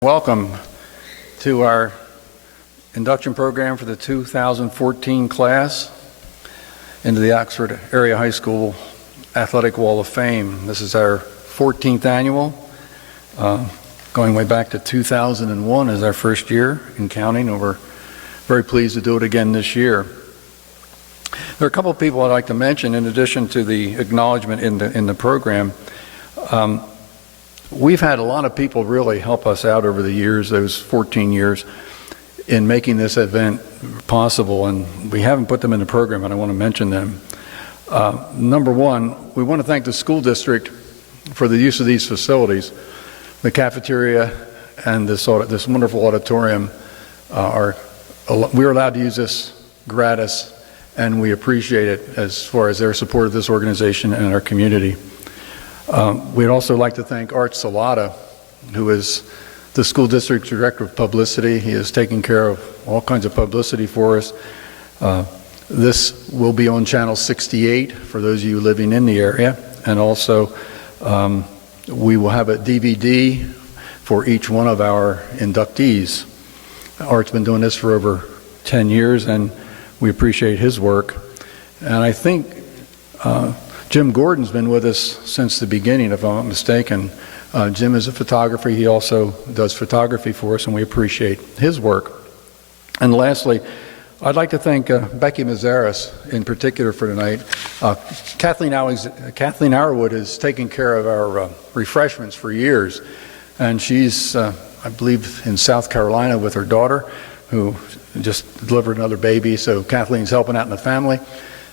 Welcome to our induction program for the 2014 class into the Oxford Area High School Athletic Wall of Fame. This is our 14th annual, going way back to 2001 as our first year in counting, and we're very pleased to do it again this year. There are a couple of people I'd like to mention in addition to the acknowledgement in the program. We've had a lot of people really help us out over the years, those 14 years, in making this event possible, and we haven't put them in the program, and I want to mention them. Number one, we want to thank the school district for the use of these facilities. The cafeteria and this wonderful auditorium we're allowed to use this gratis, and we appreciate it as far as their support of this organization and our community. We'd also like to thank Art Salata, who is the school district's director of publicity. He is taking care of all kinds of publicity for us. This will be on channel 68 for those of you living in the area, and also we will have a DVD for each one of our inductees. Art's been doing this for over 10 years, and we appreciate his work. And I think Jim Gordon's been with us since the beginning, if I'm not mistaken. Jim is a photographer. He also does photography for us, and we appreciate his work. And lastly, I'd like to thank Becky Mazaris in particular for tonight. Kathleen Hourwood has taken care of our refreshments for years, and she's, I believe, in South Carolina with her daughter, who just delivered another baby, so Kathleen's helping out in the family.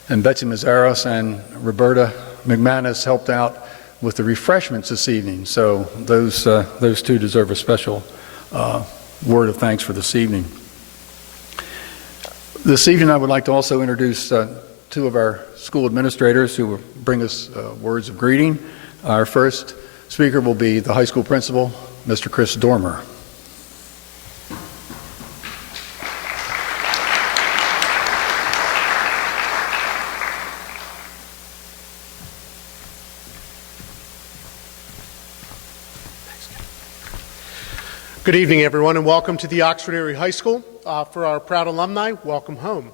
And Betsy Mazaros and Roberta McManus helped out with the refreshments this evening. So those two deserve a special word of thanks for this evening. This evening I would like to also introduce two of our school administrators who will bring us words of greeting. Our first speaker will be the high school principal, Mr. Chris Dormer. Good evening, everyone, and welcome to the Oxford Area High School. For our proud alumni, welcome home.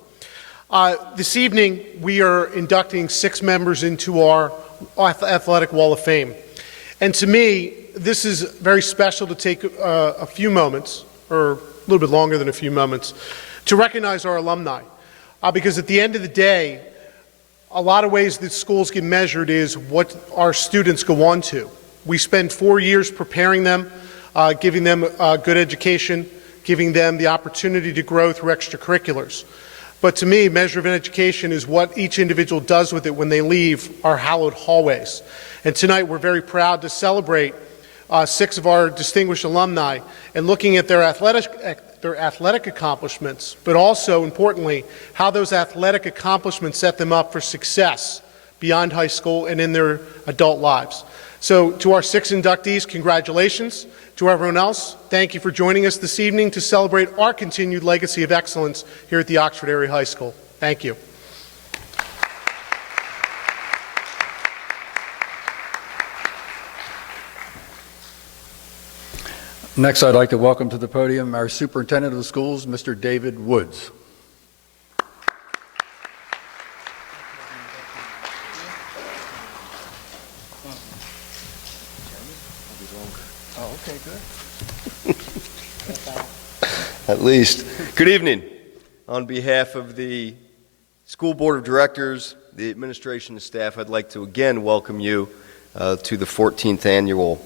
This evening, we are inducting 6 members into our Athletic Wall of Fame. And to me, this is very special to take a few moments, or a little bit longer than a few moments, to recognize our alumni. Because at the end of the day, a lot of ways that schools get measured is what our students go on to. We spend 4 years preparing them, giving them a good education, giving them the opportunity to grow through extracurriculars. But to me, measure of education is what each individual does with it when they leave our hallowed hallways. And tonight we're very proud to celebrate 6 of our distinguished alumni and looking at their athletic accomplishments, but also, importantly, how those athletic accomplishments set them up for success beyond high school and in their adult lives. So to our 6 inductees, congratulations. To everyone else, thank you for joining us this evening to celebrate our continued legacy of excellence here at the Oxford Area High School. Thank you. Next, I'd like to welcome to the podium our superintendent of the schools, Mr. David Woods. Okay, good. At least. Good evening. On behalf of the School Board of Directors, the administration and staff, I'd like to again welcome you to the 14th Annual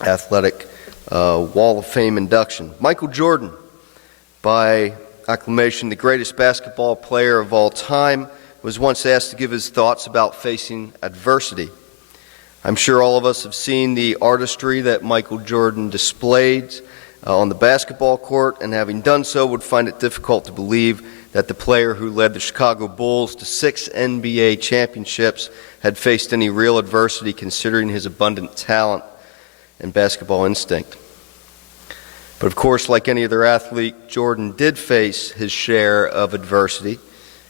Athletic Wall of Fame induction. Michael Jordan, by acclamation the greatest basketball player of all time, was once asked to give his thoughts about facing adversity. I'm sure all of us have seen the artistry that Michael Jordan displayed on the basketball court, and having done so would find it difficult to believe that the player who led the Chicago Bulls to 6 NBA championships had faced any real adversity considering his abundant talent and basketball instinct. But of course, like any other athlete, Jordan did face his share of adversity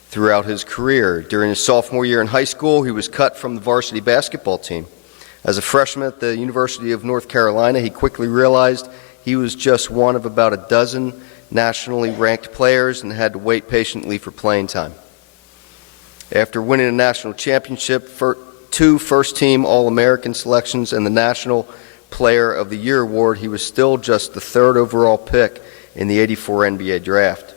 throughout his career. During his sophomore year in high school, he was cut from the varsity basketball team. As a freshman at the University of North Carolina, he quickly realized he was just one of about a dozen nationally ranked players and had to wait patiently for playing time. After winning a national championship, 2 first-team All-American selections, and the National Player of the Year award, he was still just the 3rd overall pick in the '84 NBA draft.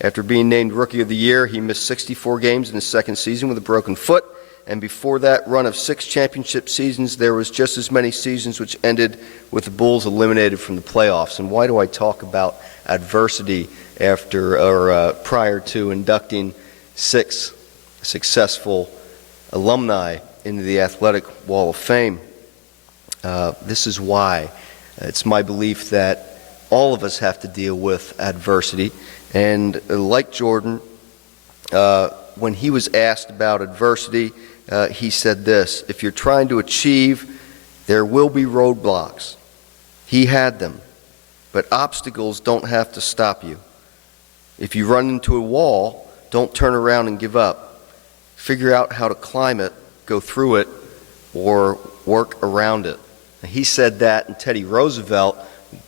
After being named Rookie of the Year, he missed 64 games in his second season with a broken foot, and before that run of 6 championship seasons, there was just as many seasons which ended with the Bulls eliminated from the playoffs. And why do I talk about adversity prior to inducting 6 successful alumni into the Athletic Wall of Fame? This is why. It's my belief that all of us have to deal with adversity. And like Jordan, when he was asked about adversity, he said this: if you're trying to achieve, there will be roadblocks. He had them, but obstacles don't have to stop you. If you run into a wall, don't turn around and give up. Figure out how to climb it, go through it, or work around it. And he said that, and Teddy Roosevelt,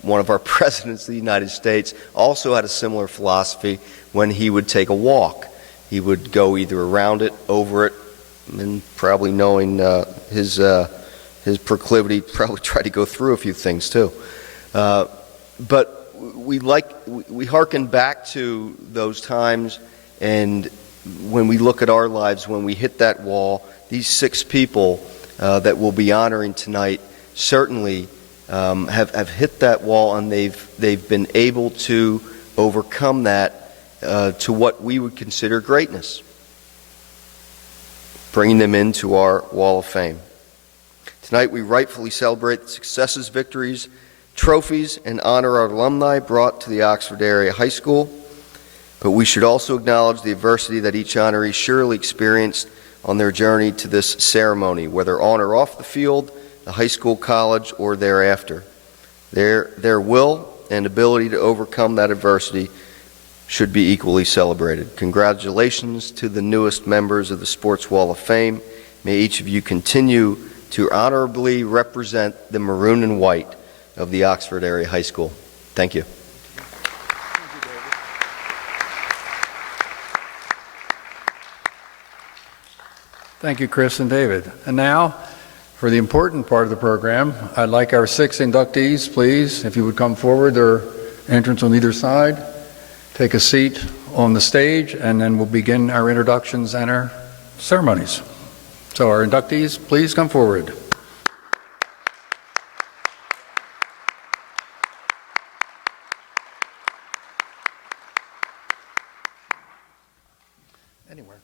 one of our presidents of the United States, also had a similar philosophy when he would take a walk. He would go either around it, over it, and probably knowing his proclivity, probably try to go through a few things too. But we hearken back to those times, and when we look at our lives, when we hit that wall, these 6 people that we'll be honoring tonight certainly have hit that wall, and they've been able to overcome that to what we would consider greatness, bringing them into our Wall of Fame. Tonight we rightfully celebrate the successes, victories, trophies, and honor our alumni brought to the Oxford area high school, but we should also acknowledge the adversity that each honoree surely experienced on their journey to this ceremony, whether on or off the field, the high school, college, or thereafter. Their will and ability to overcome that adversity should be equally celebrated. Congratulations to the newest members of the Sports Wall of Fame. May each of you continue to honorably represent the maroon and white of the Oxford area high school. Thank you. Thank you, Chris and David. And now, for the important part of the program, I'd like our 6 inductees, please, if you would come forward. Their entrance on either side. Take a seat on the stage, and then we'll begin our introductions and our ceremonies. So our inductees, please come forward. Anywhere.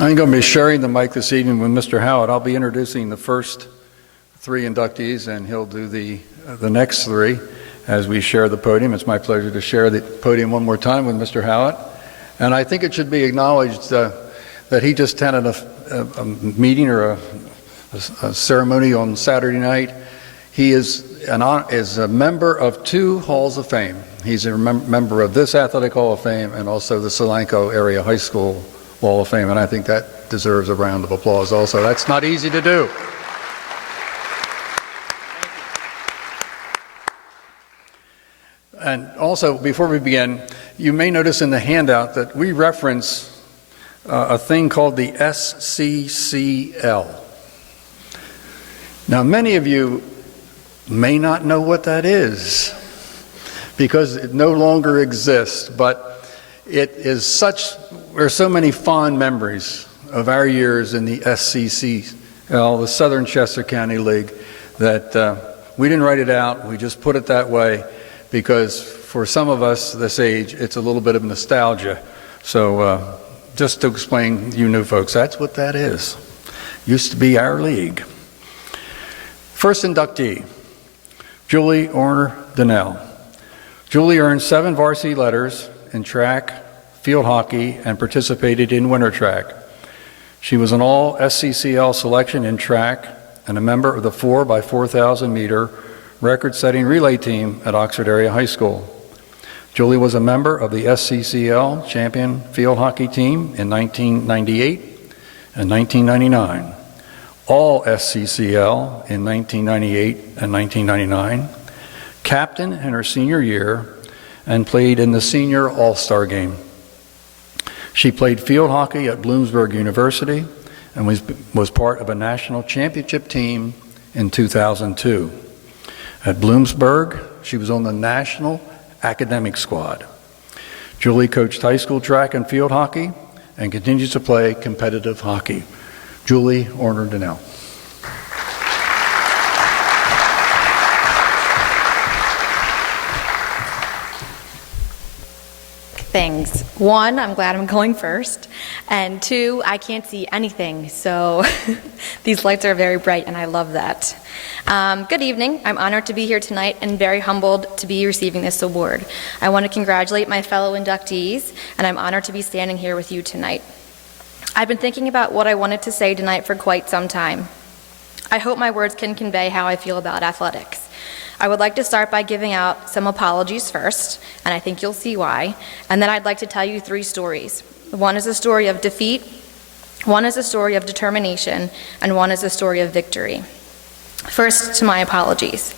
I'm going to be sharing the mic this evening with Mr. Howard. I'll be introducing the first 3 inductees, and he'll do the next 3 as we share the podium. It's my pleasure to share the podium one more time with Mr. Howard. And I think it should be acknowledged that he just attended a meeting or a ceremony on Saturday night. He is a member of 2 halls of fame. He's a member of this Athletic Hall of Fame and also the Solanco Area High School Wall of Fame, and I think that deserves a round of applause also. That's not easy to do. And also, before we begin, you may notice in the handout that we reference a thing called the SCCL. Now, many of you may not know what that is because it no longer exists, but it is there are so many fond memories of our years in the SCCL, the Southern Chester County League, that we didn't write it out, we just put it that way because for some of us this age, it's a little bit of nostalgia. So just to explain, you new folks, that's what that is. Used to be our league. First inductee, Julie Orner Donnell. Julie earned 7 varsity letters in track, field hockey, and participated in winter track. She was an all-SCCL selection in track and a member of the 4x4,000 meter record-setting relay team at Oxford Area High School. Julie was a member of the SCCL champion field hockey team in 1998 and 1999, all SCCL in 1998 and 1999, captain in her senior year, and played in the senior all-star game. She played field hockey at Bloomsburg University and was part of a national championship team in 2002. At Bloomsburg, she was on the national academic squad. Julie coached high school track and field hockey and continues to play competitive hockey. Julie Orner-Donnell. Things. One, I'm glad I'm going first. And two, I can't see anything. So these lights are very bright and I love that. Good evening. I'm honored to be here tonight and very humbled to be receiving this award. I want to congratulate my fellow inductees and I'm honored to be standing here with you tonight. I've been thinking about what I wanted to say tonight for quite some time. I hope my words can convey how I feel about athletics. I would like to start by giving out some apologies first, and I think you'll see why, and then I'd like to tell you 3 stories. One is a story of defeat, one is a story of determination, and one is a story of victory. First, to my apologies.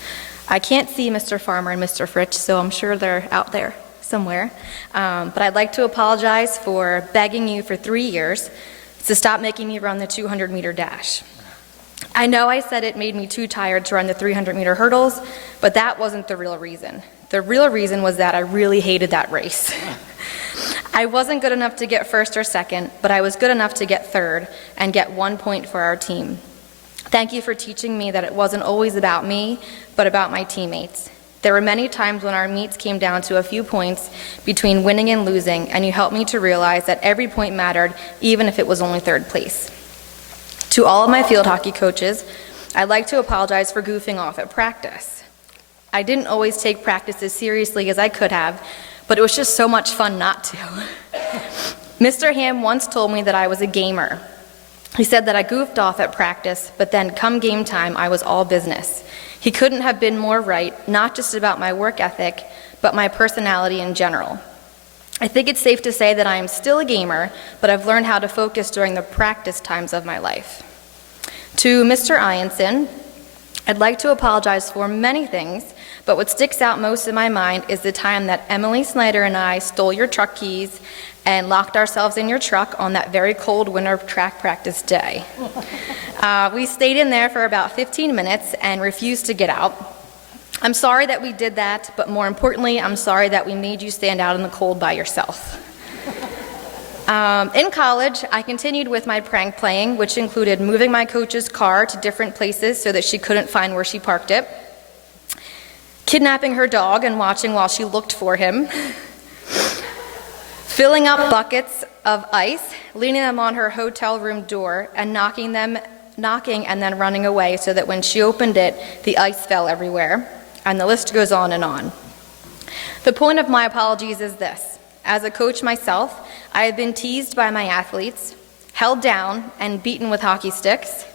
I can't see Mr. Farmer and Mr. Fritsch, so I'm sure they're out there somewhere, but I'd like to apologize for begging you for 3 years to stop making me run the 200-meter dash. I know I said it made me too tired to run the 300-meter hurdles, but that wasn't the real reason. The real reason was that I really hated that race. I wasn't good enough to get first or second, but I was good enough to get third and get 1 point for our team. Thank you for teaching me that it wasn't always about me, but about my teammates. There were many times when our meets came down to a few points between winning and losing, and you helped me to realize that every point mattered, even if it was only third place. To all of my field hockey coaches, I'd like to apologize for goofing off at practice. I didn't always take practice as seriously as I could have, but it was just so much fun not to. Mr. Ham once told me that I was a gamer. He said that I goofed off at practice, but then come game time, I was all business. He couldn't have been more right, not just about my work ethic, but my personality in general. I think it's safe to say that I am still a gamer, but I've learned how to focus during the practice times of my life. To Mr. Ianson, I'd like to apologize for many things, but what sticks out most in my mind is the time that Emily Snyder and I stole your truck keys and locked ourselves in your truck on that very cold winter track practice day. We stayed in there for about 15 minutes and refused to get out. I'm sorry that we did that, but more importantly, I'm sorry that we made you stand out in the cold by yourself. In college, I continued with my prank playing, which included moving my coach's car to different places so that she couldn't find where she parked it, kidnapping her dog and watching while she looked for him, filling up buckets of ice, leaning them on her hotel room door, and knocking and then running away so that when she opened it, the ice fell everywhere. And the list goes on and on. The point of my apologies is this. As a coach myself, I have been teased by my athletes, held down and beaten with hockey sticks,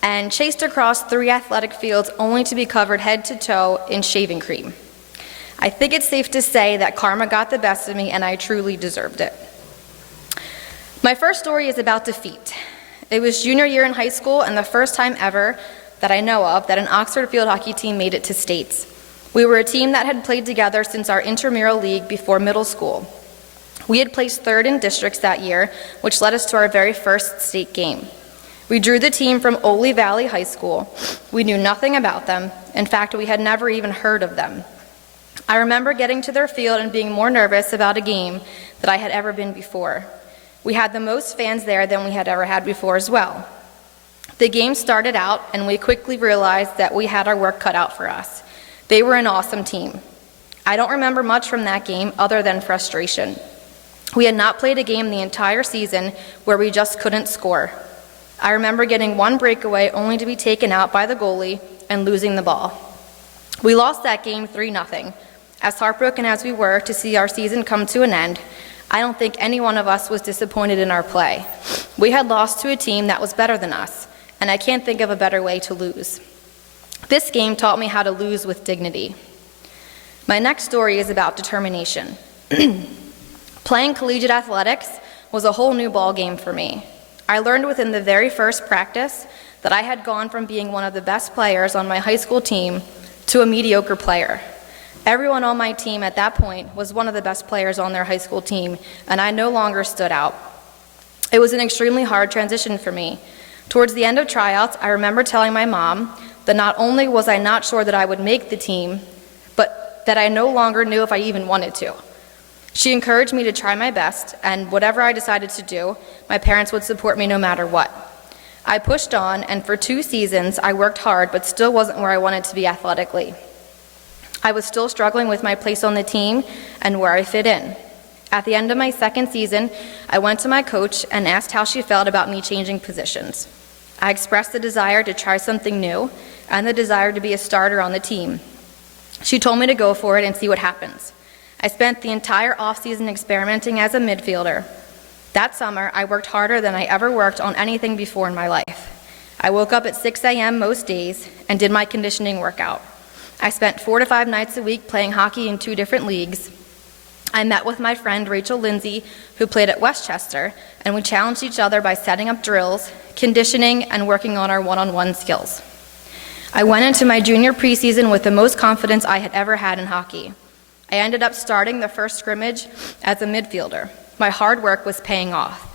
and chased across 3 athletic fields only to be covered head to toe in shaving cream. I think it's safe to say that karma got the best of me and I truly deserved it. My first story is about defeat. It was junior year in high school and the first time ever that I know of that an Oxford field hockey team made it to states. We were a team that had played together since our intramural league before middle school. We had placed 3rd in districts that year, which led us to our very first state game. We drew the team from Ole Valley High School. We knew nothing about them. In fact, we had never even heard of them. I remember getting to their field and being more nervous about a game than I had ever been before. We had the most fans there than we had ever had before as well. The game started out, and we quickly realized that we had our work cut out for us. They were an awesome team. I don't remember much from that game other than frustration. We had not played a game the entire season where we just couldn't score. I remember getting 1 breakaway only to be taken out by the goalie and losing the ball. We lost that game 3-0. As heartbroken as we were to see our season come to an end, I don't think any one of us was disappointed in our play. We had lost to a team that was better than us, and I can't think of a better way to lose. This game taught me how to lose with dignity. My next story is about determination. Playing collegiate athletics was a whole new ball game for me. I learned within the very first practice that I had gone from being one of the best players on my high school team to a mediocre player. Everyone on my team at that point was one of the best players on their high school team, and I no longer stood out. It was an extremely hard transition for me. Towards the end of tryouts, I remember telling my mom that not only was I not sure that I would make the team, but that I no longer knew if I even wanted to. She encouraged me to try my best, and whatever I decided to do, my parents would support me no matter what. I pushed on, and for 2 seasons, I worked hard, but still wasn't where I wanted to be athletically. I was still struggling with my place on the team and where I fit in. At the end of my second season, I went to my coach and asked how she felt about me changing positions. I expressed the desire to try something new and the desire to be a starter on the team. She told me to go for it and see what happens. I spent the entire offseason experimenting as a midfielder. That summer, I worked harder than I ever worked on anything before in my life. I woke up at 6 a.m. most days and did my conditioning workout. I spent 4 to 5 nights a week playing hockey in 2 different leagues. I met with my friend Rachel Lindsay, who played at Westchester, and we challenged each other by setting up drills, conditioning, and working on our one-on-one skills. I went into my junior preseason with the most confidence I had ever had in hockey. I ended up starting the first scrimmage as a midfielder. My hard work was paying off.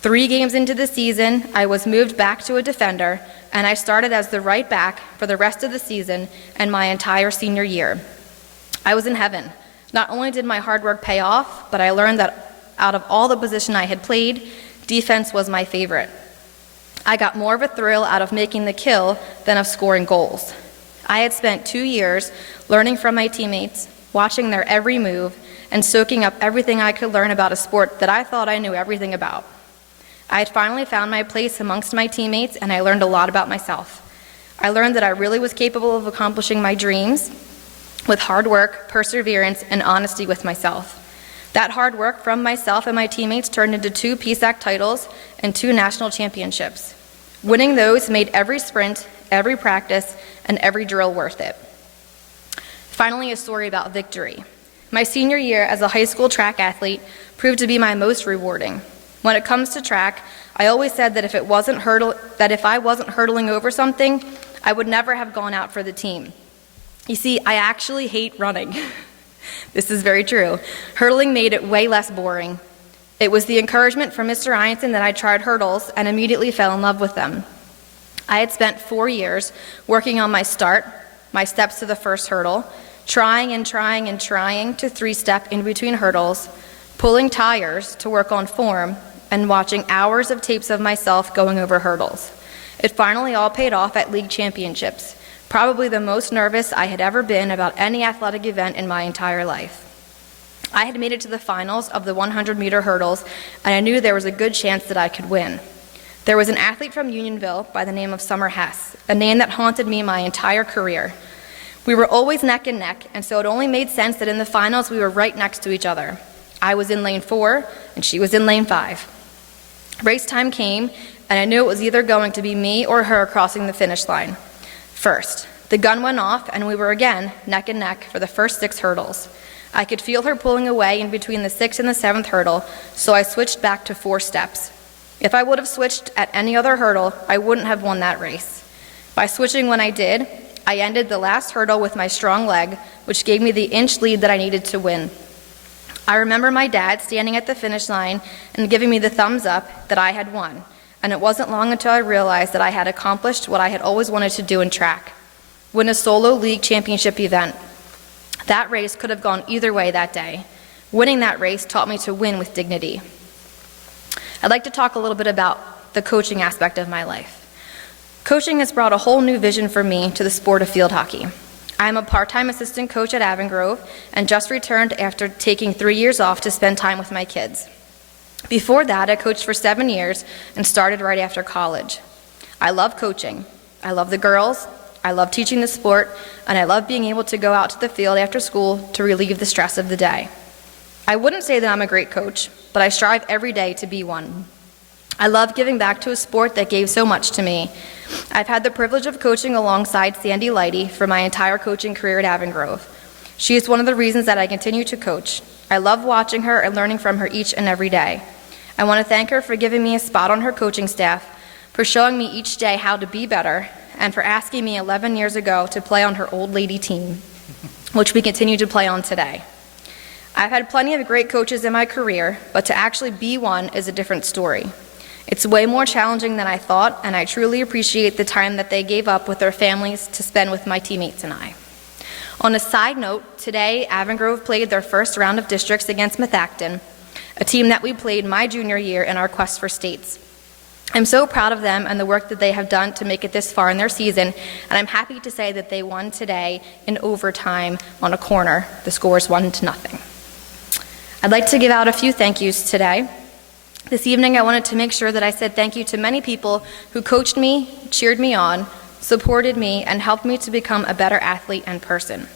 3 games into the season, I was moved back to a defender, and I started as the right back for the rest of the season and my entire senior year. I was in heaven. Not only did my hard work pay off, but I learned that out of all the positions I had played, defense was my favorite. I got more of a thrill out of making the kill than of scoring goals. I had spent 2 years learning from my teammates, watching their every move, and soaking up everything I could learn about a sport that I thought I knew everything about. I had finally found my place amongst my teammates, and I learned a lot about myself. I learned that I really was capable of accomplishing my dreams with hard work, perseverance, and honesty with myself. That hard work from myself and my teammates turned into 2 PSAC titles and 2 national championships. Winning those made every sprint, every practice, and every drill worth it. Finally, a story about victory. My senior year as a high school track athlete proved to be my most rewarding. When it comes to track, I always said that if I wasn't hurdling over something, I would never have gone out for the team. You see, I actually hate running. This is very true. Hurdling made it way less boring. It was the encouragement from Mr. Ianson that I tried hurdles and immediately fell in love with them. I had spent 4 years working on my start, my steps to the first hurdle, trying and trying and trying to 3-step in between hurdles, pulling tires to work on form, and watching hours of tapes of myself going over hurdles. It finally all paid off at league championships, probably the most nervous I had ever been about any athletic event in my entire life. I had made it to the finals of the 100-meter hurdles, and I knew there was a good chance that I could win. There was an athlete from Unionville by the name of Summer Hess, a name that haunted me my entire career. We were always neck and neck, and so it only made sense that in the finals we were right next to each other. I was in lane 4, and she was in lane 5. Race time came, and I knew it was either going to be me or her crossing the finish line. First, the gun went off, and we were again neck and neck for the first 6 hurdles. I could feel her pulling away in between the 6th and the 7th hurdle, so I switched back to 4 steps. If I would have switched at any other hurdle, I wouldn't have won that race. By switching when I did, I ended the last hurdle with my strong leg, which gave me the inch lead that I needed to win. I remember my dad standing at the finish line and giving me the thumbs up that I had won, and it wasn't long until I realized that I had accomplished what I had always wanted to do in track, win a solo league championship event. That race could have gone either way that day. Winning that race taught me to win with dignity. I'd like to talk a little bit about the coaching aspect of my life. Coaching has brought a whole new vision for me to the sport of field hockey. I am a part-time assistant coach at Avongrove and just returned after taking 3 years off to spend time with my kids. Before that, I coached for 7 years and started right after college. I love coaching. I love the girls, I love teaching the sport, and I love being able to go out to the field after school to relieve the stress of the day. I wouldn't say that I'm a great coach, but I strive every day to be one. I love giving back to a sport that gave so much to me. I've had the privilege of coaching alongside Sandy Lighty for my entire coaching career at Avon Grove. She is one of the reasons that I continue to coach. I love watching her and learning from her each and every day. I want to thank her for giving me a spot on her coaching staff, for showing me each day how to be better, and for asking me 11 years ago to play on her old lady team, which we continue to play on today. I've had plenty of great coaches in my career, but to actually be one is a different story. It's way more challenging than I thought, and I truly appreciate the time that they gave up with their families to spend with my teammates and I. On a side note, today Avon Grove played their first round of districts against Methacton, a team that we played my junior year in our quest for states. I'm so proud of them and the work that they have done to make it this far in their season, and I'm happy to say that they won today in overtime on a corner. The score is 1-0. I'd like to give out a few thank yous today. This evening I wanted to make sure that I said thank you to many people who coached me, cheered me on, supported me, and helped me to become a better athlete and person.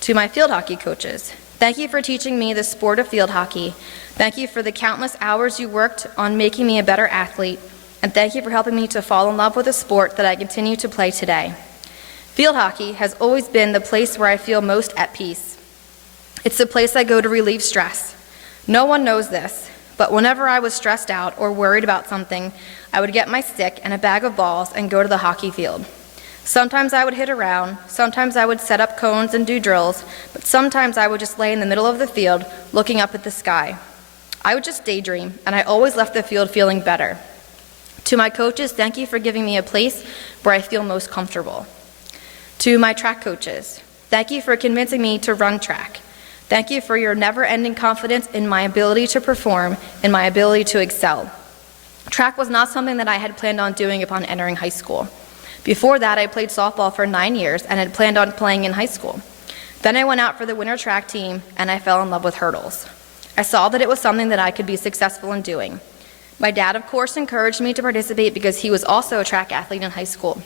To my field hockey coaches, thank you for teaching me the sport of field hockey. Thank you for the countless hours you worked on making me a better athlete, and thank you for helping me to fall in love with a sport that I continue to play today. Field hockey has always been the place where I feel most at peace. It's the place I go to relieve stress. No one knows this, but whenever I was stressed out or worried about something, I would get my stick and a bag of balls and go to the hockey field. Sometimes I would hit around, sometimes I would set up cones and do drills, but sometimes I would just lay in the middle of the field looking up at the sky. I would just daydream, and I always left the field feeling better. To my coaches, thank you for giving me a place where I feel most comfortable. To my track coaches, thank you for convincing me to run track. Thank you for your never-ending confidence in my ability to perform and my ability to excel. Track was not something that I had planned on doing upon entering high school. Before that, I played softball for 9 years and had planned on playing in high school. Then I went out for the winter track team and I fell in love with hurdles. I saw that it was something that I could be successful in doing. My dad, of course, encouraged me to participate because he was also a track athlete in high school.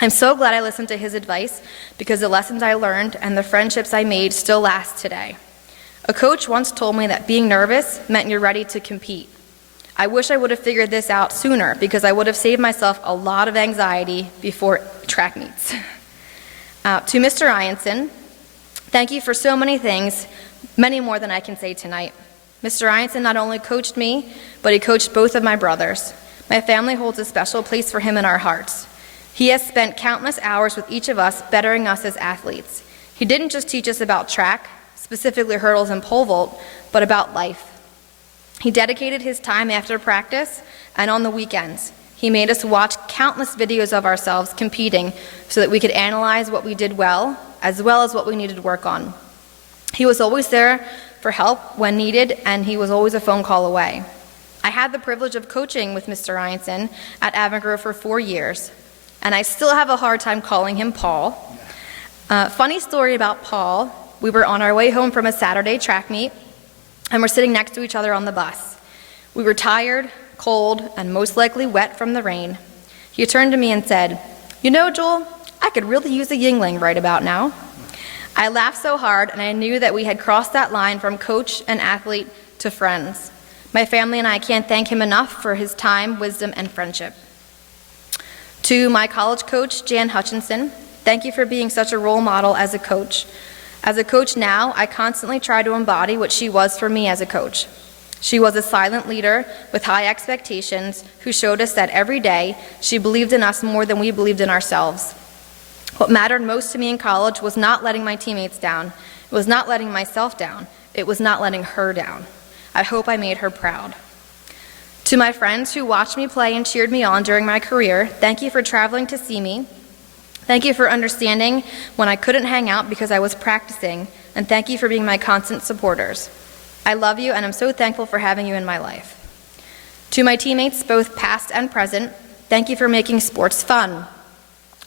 I'm so glad I listened to his advice because the lessons I learned and the friendships I made still last today. A coach once told me that being nervous meant you're ready to compete. I wish I would have figured this out sooner because I would have saved myself a lot of anxiety before track meets. To Mr. Ianson, thank you for so many things, many more than I can say tonight. Mr. Ianson not only coached me, but he coached both of my brothers. My family holds a special place for him in our hearts. He has spent countless hours with each of us, bettering us as athletes. He didn't just teach us about track, specifically hurdles and pole vault, but about life. He dedicated his time after practice and on the weekends. He made us watch countless videos of ourselves competing so that we could analyze what we did well as what we needed to work on. He was always there for help when needed, and he was always a phone call away. I had the privilege of coaching with Mr. Ianson at Avon Grove for 4 years. And I still have a hard time calling him Paul. Funny story about Paul, we were on our way home from a Saturday track meet, and we're sitting next to each other on the bus. We were tired, cold, and most likely wet from the rain. He turned to me and said, "You know, Joel, I could really use a Yingling right about now." I laughed so hard, and I knew that we had crossed that line from coach and athlete to friends. My family and I can't thank him enough for his time, wisdom, and friendship. To my college coach, Jan Hutchinson, thank you for being such a role model as a coach. As a coach now, I constantly try to embody what she was for me as a coach. She was a silent leader with high expectations who showed us that every day she believed in us more than we believed in ourselves. What mattered most to me in college was not letting my teammates down. It was not letting myself down. It was not letting her down. I hope I made her proud. To my friends who watched me play and cheered me on during my career, thank you for traveling to see me. Thank you for understanding when I couldn't hang out because I was practicing, and thank you for being my constant supporters. I love you, and I'm so thankful for having you in my life. To my teammates, both past and present, thank you for making sports fun.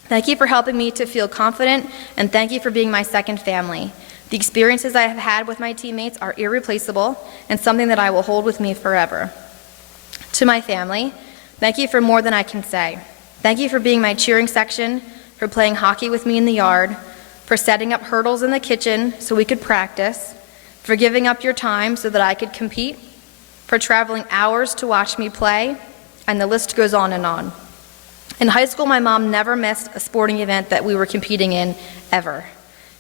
Thank you for helping me to feel confident, and thank you for being my second family. The experiences I have had with my teammates are irreplaceable and something that I will hold with me forever. To my family, thank you for more than I can say. Thank you for being my cheering section, for playing hockey with me in the yard, for setting up hurdles in the kitchen so we could practice, for giving up your time so that I could compete, for traveling hours to watch me play, and the list goes on and on. In high school, my mom never missed a sporting event that we were competing in, ever.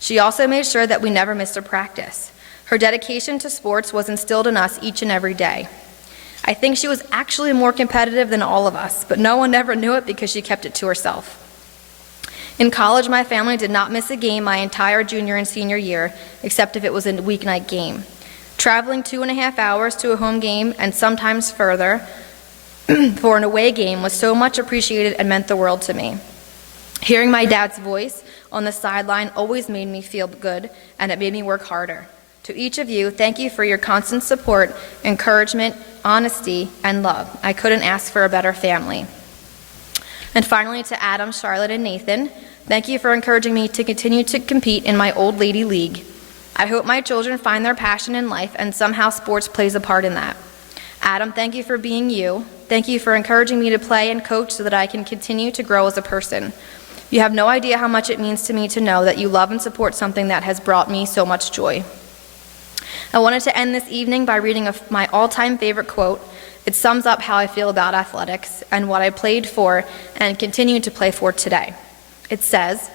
She also made sure that we never missed a practice. Her dedication to sports was instilled in us each and every day. I think she was actually more competitive than all of us, but no one ever knew it because she kept it to herself. In college, my family did not miss a game my entire junior and senior year, except if it was a weeknight game. Traveling 2.5 hours to a home game and sometimes further for an away game was so much appreciated and meant the world to me. Hearing my dad's voice on the sideline always made me feel good, and it made me work harder. To each of you, thank you for your constant support, encouragement, honesty, and love. I couldn't ask for a better family. And finally, to Adam, Charlotte, and Nathan, thank you for encouraging me to continue to compete in my old lady league. I hope my children find their passion in life, and somehow sports plays a part in that. Adam, thank you for being you. Thank you for encouraging me to play and coach so that I can continue to grow as a person. You have no idea how much it means to me to know that you love and support something that has brought me so much joy. I wanted to end this evening by reading my all-time favorite quote. It sums up how I feel about athletics and what I played for and continue to play for today. It says,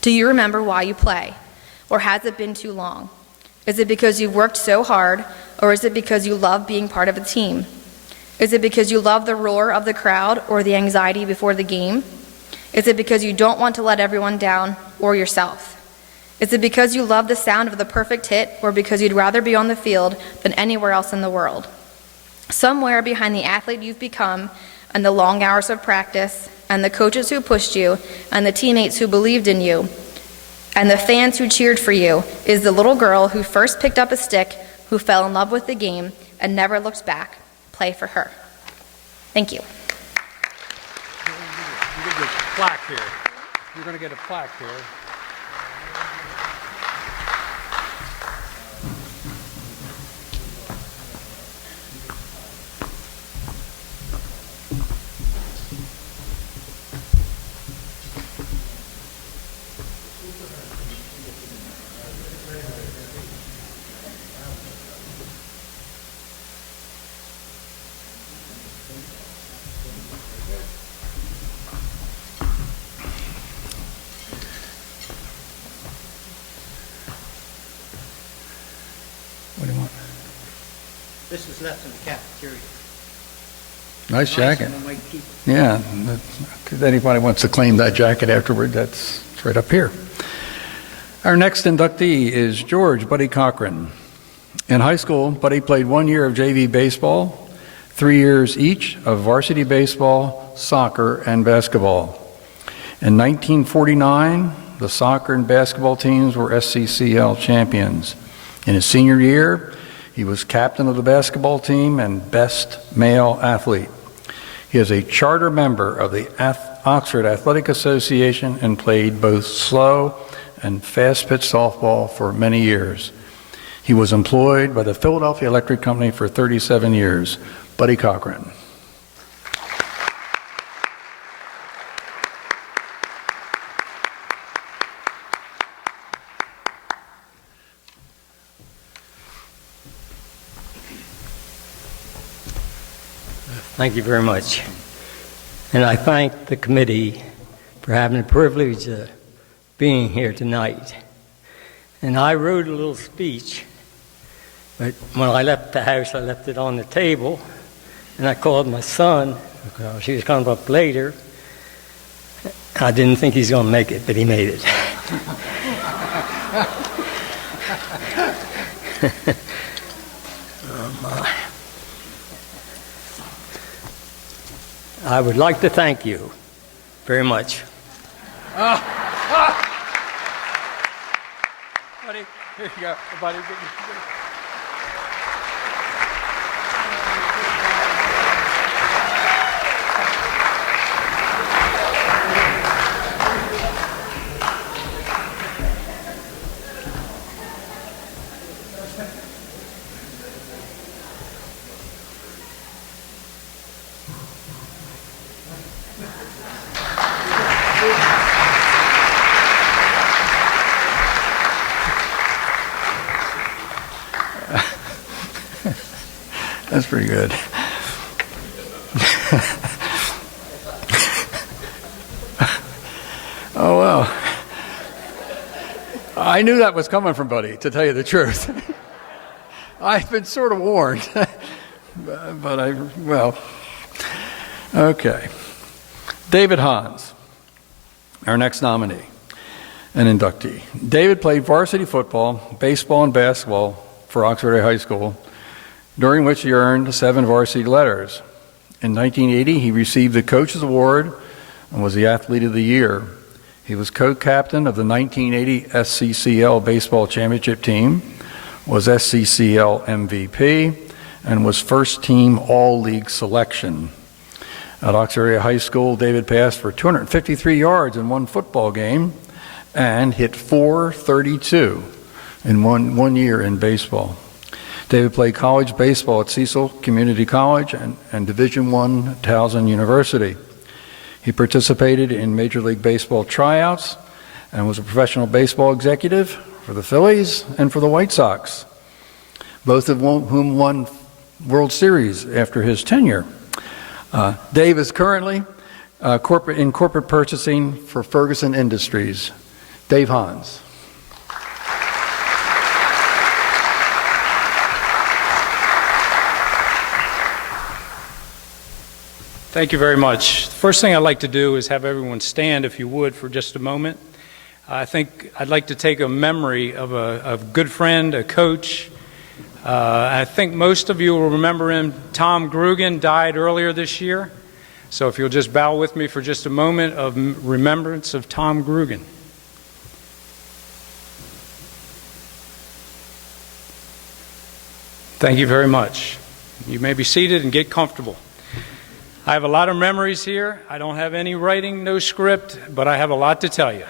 "Do you remember why you play? Or has it been too long? Is it because you've worked so hard, or is it because you love being part of a team? Is it because you love the roar of the crowd or the anxiety before the game? Is it because you don't want to let everyone down or yourself? Is it because you love the sound of the perfect hit, or because you'd rather be on the field than anywhere else in the world? Somewhere behind the athlete you've become, and the long hours of practice, and the coaches who pushed you, and the teammates who believed in you, and the fans who cheered for you, is the little girl who first picked up a stick, who fell in love with the game, and never looked back. Play for her." Thank you. You're going to get a plaque here. You're going to get a plaque here. What do you want? This was left in the cafeteria. Nice jacket. I might keep it. Yeah, if anybody wants to claim that jacket afterward, that's right up here. Our next inductee is George Buddy Cochran. In high school, Buddy played 1 year of JV baseball, 3 years each of varsity baseball, soccer, and basketball. In 1949, the soccer and basketball teams were SCCL champions. In his senior year, he was captain of the basketball team and best male athlete. He is a charter member of the Oxford Athletic Association and played both slow and fast-pitch softball for many years. He was employed by the Philadelphia Electric Company for 37 years. Buddy Cochran. Thank you very much. And I thank the committee for having the privilege of being here tonight. And I wrote a little speech, but when I left the house, I left it on the table, and I called my son, because he was coming up later. I didn't think he was going to make it, but he made it. I would like to thank you very much. Buddy, here you go. Buddy, That's pretty good. Oh, well. I knew that was coming from Buddy, to tell you the truth. I've been sort of warned. Well, okay. David Hans, our next nominee, an inductee. David played varsity football, baseball, and basketball for Oxford Area High School, during which he earned 7 varsity letters. In 1980, he received the Coach's Award and was the Athlete of the Year. He was co-captain of the 1980 SCCL Baseball Championship team, was SCCL MVP, and was first-team All-League selection. At Oxford Area High School, David passed for 253 yards in one football game and hit .432 in one year in baseball. David played college baseball at Cecil Community College and Division I Towson University. He participated in Major League Baseball tryouts and was a professional baseball executive for the Phillies and for the White Sox, both of whom won World Series after his tenure. Dave is currently in corporate purchasing for Ferguson Industries. Dave Hans. Thank you very much. The first thing I'd like to do is have everyone stand, if you would, for just a moment. I think I'd like to take a memory of a good friend, a coach. I think most of you will remember him. Tom Grugan died earlier this year. So if you'll just bow with me for just a moment of remembrance of Tom Grugan. Thank you very much. You may be seated and get comfortable. I have a lot of memories here. I don't have any writing, no script, but I have a lot to tell you.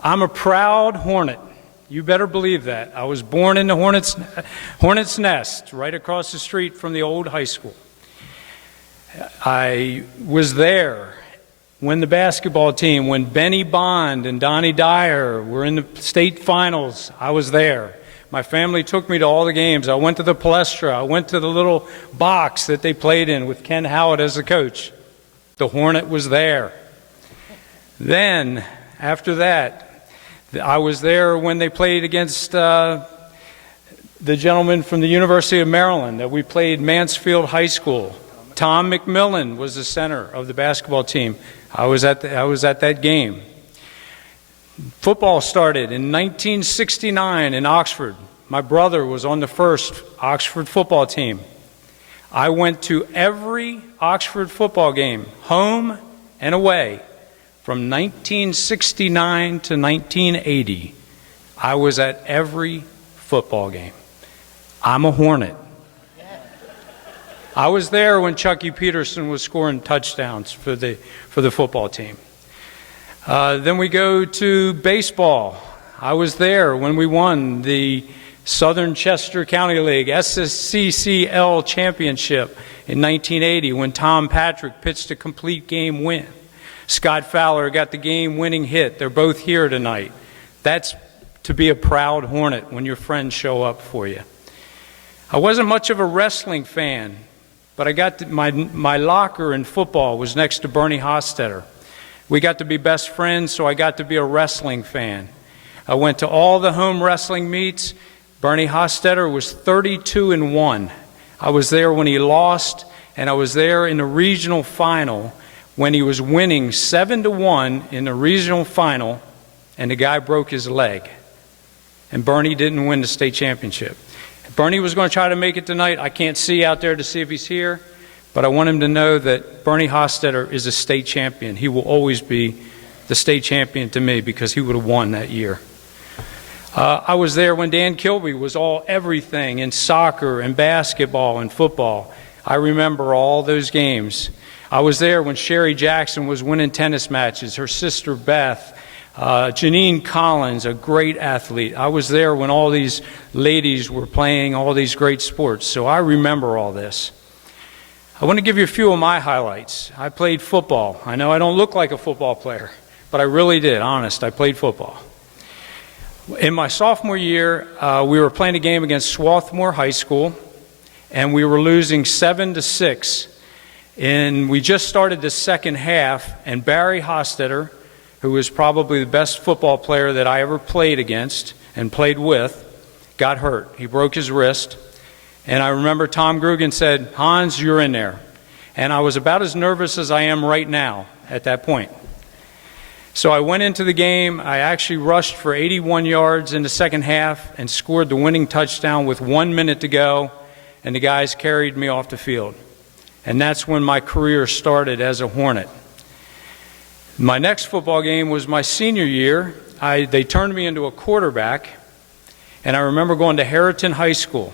I'm a proud Hornet. You better believe that. I was born in the Hornet's Nest, right across the street from the old high school. I was there when the basketball team, when Benny Bond and Donnie Dyer were in the state finals, I was there. My family took me to all the games. I went to the Palestra. I went to the little box that they played in with Ken Howard as the coach. The Hornet was there. Then, after that, I was there when they played against the gentleman from the University of Maryland that we played Mansfield High School. Tom McMillan was the center of the basketball team. I was at that game. Football started in 1969 in Oxford. My brother was on the first Oxford football team. I went to every Oxford football game, home and away, from 1969 to 1980. I was at every football game. I'm a Hornet. I was there when Chucky Peterson was scoring touchdowns for the football team. Then we go to baseball. I was there when we won the Southern Chester County League SCCL Championship in 1980 when Tom Patrick pitched a complete game win. Scott Fowler got the game-winning hit. They're both here tonight. That's to be a proud Hornet when your friends show up for you. I wasn't much of a wrestling fan, but I got my locker in football was next to Bernie Hostetter. We got to be best friends, so I got to be a wrestling fan. I went to all the home wrestling meets. Bernie Hostetter was 32-1. I was there when he lost, and I was there in the regional final when he was winning 7-1 in the regional final, and the guy broke his leg. And Bernie didn't win the state championship. Bernie was going to try to make it tonight. I can't see out there to see if he's here. But I want him to know that Bernie Hostetter is a state champion. He will always be the state champion to me because he would have won that year. I was there when Dan Kilby was everything in soccer and basketball and football. I remember all those games. I was there when Sherry Jackson was winning tennis matches, her sister Beth, Janine Collins, a great athlete. I was there when all these ladies were playing all these great sports. So I remember all this. I want to give you a few of my highlights. I played football. I know I don't look like a football player, but I really did, honest. I played football. In my sophomore year, we were playing a game against Swarthmore High School, and we were losing 7-6. And we just started the second half, and Barry Hostetter, who was probably the best football player that I ever played against and played with, got hurt. He broke his wrist. And I remember Tom Grugan said, "Hans, you're in there." And I was about as nervous as I am right now at that point. So I went into the game. I actually rushed for 81 yards in the second half and scored the winning touchdown with 1 minute to go, and the guys carried me off the field. And that's when my career started as a Hornet. My next football game was my senior year. They turned me into a quarterback, and I remember going to Harriton High School.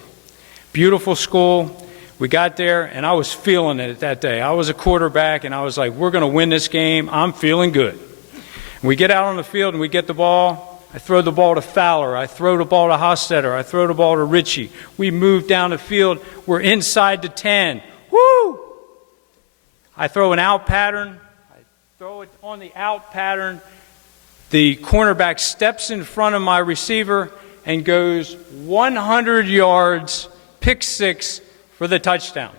Beautiful school. We got there, and I was feeling it that day. I was a quarterback, and I was like, we're going to win this game. I'm feeling good. We get out on the field, and we get the ball. I throw the ball to Fowler. I throw the ball to Hostetter. I throw the ball to Ritchie. We move down the field. We're inside the 10. Woo! I throw an out pattern. I throw it on the out pattern. The cornerback steps in front of my receiver and goes 100 yards, pick six, for the touchdown.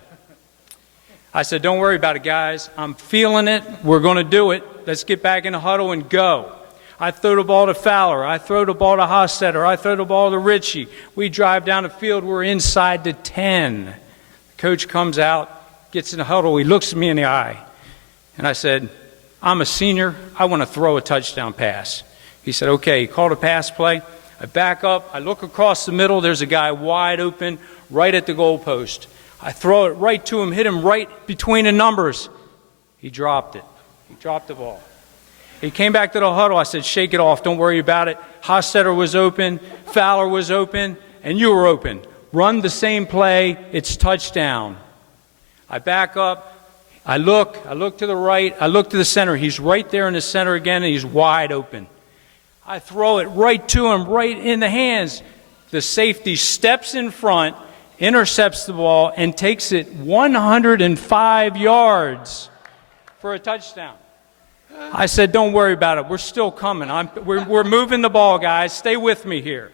I said, don't worry about it, guys. I'm feeling it. We're going to do it. Let's get back in the huddle and go. I throw the ball to Fowler. I throw the ball to Hostetter. I throw the ball to Ritchie. We drive down the field. We're inside the 10. The coach comes out, gets in the huddle. He looks at me in the eye. And I said, I'm a senior. I want to throw a touchdown pass. He said, okay. He called a pass play. I back up. I look across the middle. There's a guy wide open right at the goalpost. I throw it right to him, hit him right between the numbers. He dropped it. He dropped the ball. He came back to the huddle. I said, shake it off. Don't worry about it. Hostetter was open. Fowler was open. And you were open. Run the same play. It's touchdown. I back up. I look to the right. I look to the center. He's right there in the center again, and he's wide open. I throw it right to him, right in the hands. The safety steps in front, intercepts the ball, and takes it 105 yards for a touchdown. I said, don't worry about it. We're still coming. We're moving the ball, guys. Stay with me here.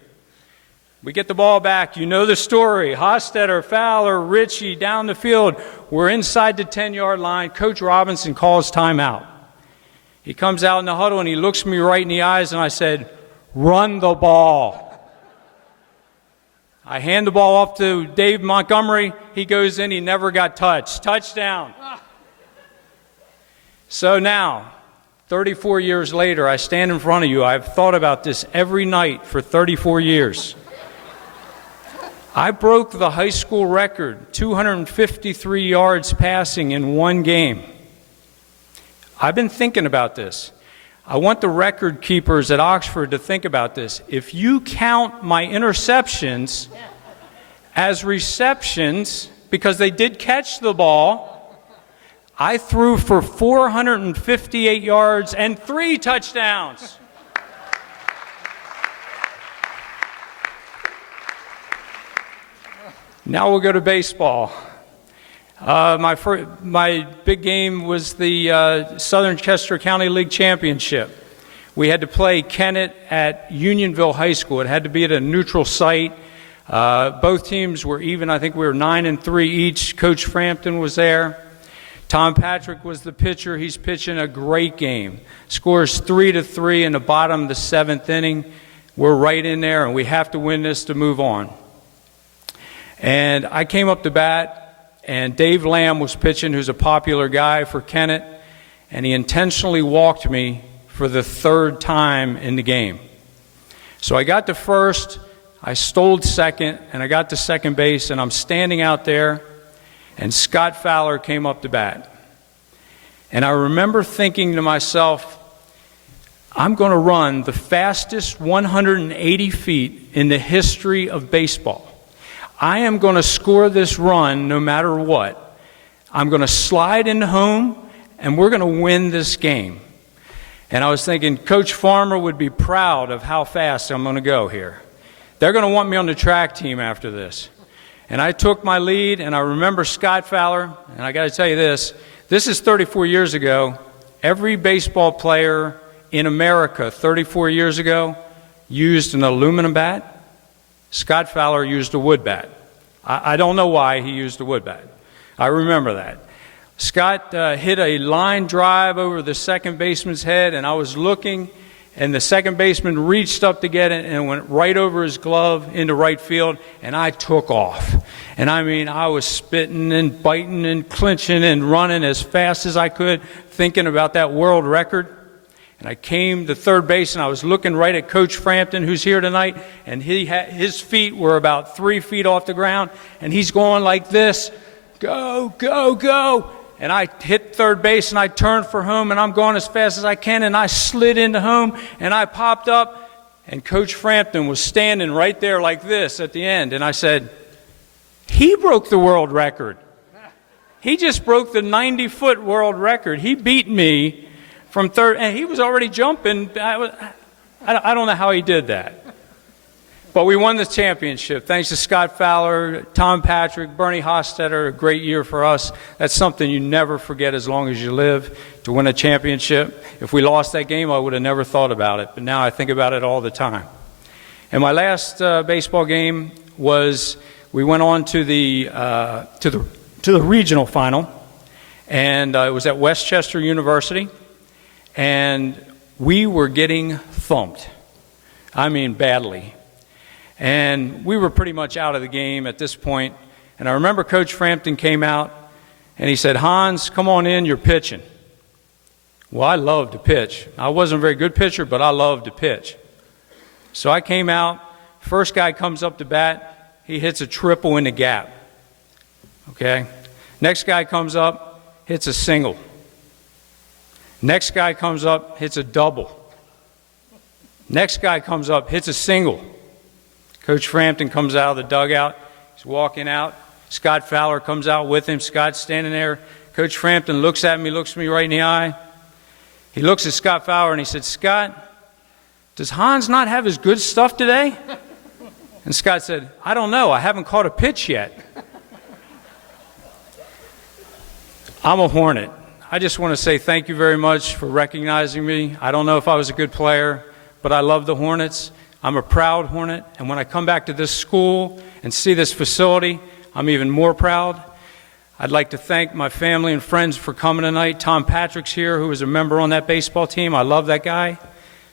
We get the ball back. You know the story. Hostetter, Fowler, Ritchie down the field. We're inside the 10-yard line. Coach Robinson calls timeout. He comes out in the huddle, and he looks me right in the eyes, and I said, run the ball. I hand the ball off to Dave Montgomery. He goes in. He never got touched. Touchdown. So now, 34 years later, I stand in front of you. I've thought about this every night for 34 years. I broke the high school record, 253 yards passing in one game. I've been thinking about this. I want the record keepers at Oxford to think about this. If you count my interceptions as receptions, because they did catch the ball, I threw for 458 yards and 3 touchdowns. Now we'll go to baseball. My big game was the Southern Chester County League Championship. We had to play Kennett at Unionville High School. It had to be at a neutral site. Both teams were even. I think we were 9-3 each. Coach Frampton was there. Tom Patrick was the pitcher. He's pitching a great game. Scores 3-3 in the bottom of the 7th inning. We're right in there, and we have to win this to move on. And I came up to bat. And Dave Lamb was pitching, who's a popular guy for Kennett, and he intentionally walked me for the 3rd time in the game. So I got to first, I stole second, and I got to second base, and I'm standing out there, and Scott Fowler came up to bat. And I remember thinking to myself, I'm going to run the fastest 180 feet in the history of baseball. I am going to score this run no matter what. I'm going to slide into home, and we're going to win this game. And I was thinking, Coach Farmer would be proud of how fast I'm going to go here. They're going to want me on the track team after this. And I took my lead, and I remember Scott Fowler, and I got to tell you this is 34 years ago. Every baseball player in America 34 years ago used an aluminum bat. Scott Fowler used a wood bat. I don't know why he used a wood bat. I remember that. Scott hit a line drive over the second baseman's head, and I was looking, and the second baseman reached up to get it and went right over his glove into right field, and I took off. And I mean, I was spitting and biting and clinching and running as fast as I could, thinking about that world record. And I came to third base, and I was looking right at Coach Frampton, who's here tonight, and his feet were about 3 feet off the ground, and he's going like this, go, go, go. And I hit third base, and I turned for home, and I'm going as fast as I can, and I slid into home, and I popped up, and Coach Frampton was standing right there like this at the end, and I said, he broke the world record. He just broke the 90-foot world record. He beat me from third, and he was already jumping. I don't know how he did that. But we won the championship. Thanks to Scott Fowler, Tom Patrick, Bernie Hofstetter, a great year for us. That's something you never forget as long as you live, to win a championship. If we lost that game, I would have never thought about it. But now I think about it all the time. And my last baseball game was, we went on to the regional final, and it was at Westchester University. And we were getting thumped. I mean, badly. And we were pretty much out of the game at this point. And I remember Coach Frampton came out, and he said, Hans, come on in, you're pitching. Well, I loved to pitch. I wasn't a very good pitcher, but I loved to pitch. So I came out, first guy comes up to bat, he hits a triple in the gap. Okay? Next guy comes up, hits a single. Next guy comes up, hits a double. Next guy comes up, hits a single. Coach Frampton comes out of the dugout. He's walking out. Scott Fowler comes out with him. Scott's standing there. Coach Frampton looks at me, looks me right in the eye. He looks at Scott Fowler and he said, Scott, does Hans not have his good stuff today? And Scott said, I don't know. I haven't caught a pitch yet. I'm a Hornet. I just want to say thank you very much for recognizing me. I don't know if I was a good player, but I love the Hornets. I'm a proud Hornet, and when I come back to this school and see this facility, I'm even more proud. I'd like to thank my family and friends for coming tonight. Tom Patrick's here, who is a member on that baseball team. I love that guy.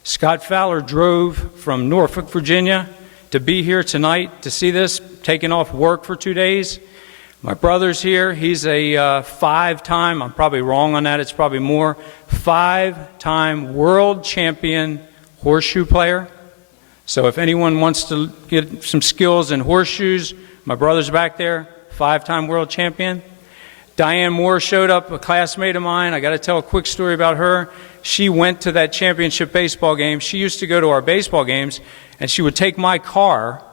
Scott Fowler drove from Norfolk, Virginia, to be here tonight to see this, taking off work for 2 days. My brother's here. He's a five-time, I'm probably wrong on that, it's probably more, five-time world champion horseshoe player. So if anyone wants to get some skills in horseshoes, my brother's back there, five-time world champion. Diane Moore showed up, a classmate of mine. I got to tell a quick story about her. She went to that championship baseball game. She used to go to our baseball games, and she would take my car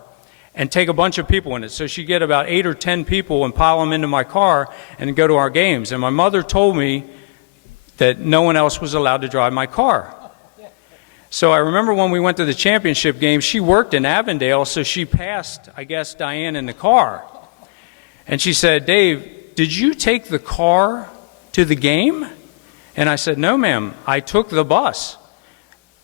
and take a bunch of people in it. So she'd get about 8 or 10 people and pile them into my car and go to our games. And my mother told me that no one else was allowed to drive my car. So I remember when we went to the championship game, she worked in Avondale, so she passed, I guess, Diane in the car. And she said, Dave, did you take the car to the game? And I said, no, ma'am, I took the bus.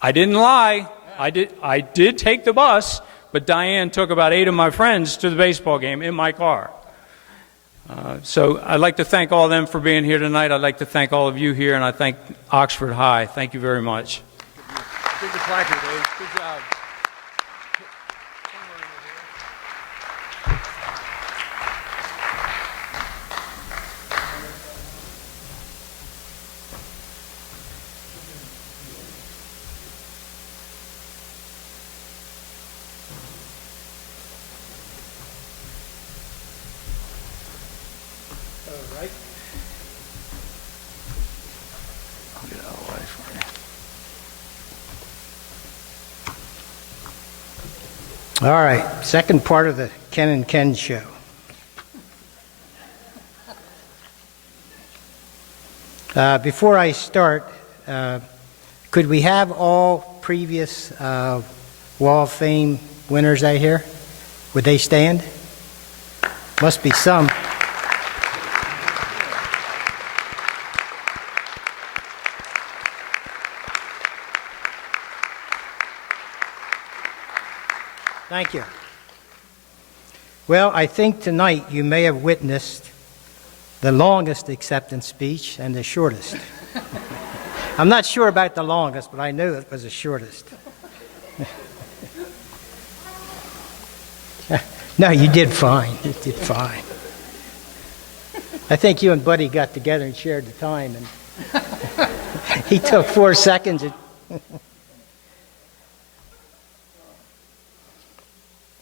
I didn't lie. I did take the bus. But Diane took about 8 of my friends to the baseball game in my car. So I'd like to thank all of them for being here tonight. I'd like to thank all of you here, and I thank Oxford High. Thank you very much. Take the placard, Dave. Good job. I'll get out of the way for you. All right, second part of the Ken and Ken show. Before I start, could we have all previous Wall of Fame winners out here? Would they stand? Must be some. Thank you. Well, I think tonight you may have witnessed the longest acceptance speech and the shortest. I'm not sure about the longest, but I knew it was the shortest. No, you did fine. You did fine. I think you and Buddy got together and shared the time, and he took 4 seconds.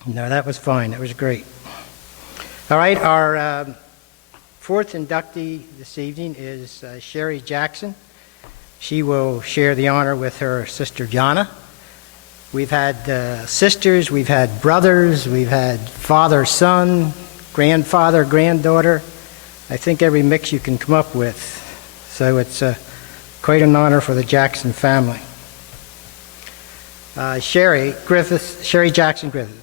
No, that was fine. That was great. All right, our fourth inductee this evening is Sherry Jackson. She will share the honor with her sister Jana. We've had sisters, we've had brothers, we've had father, son, grandfather, granddaughter. I think every mix you can come up with. So it's quite an honor for the Jackson family. Sherry Jackson Griffith.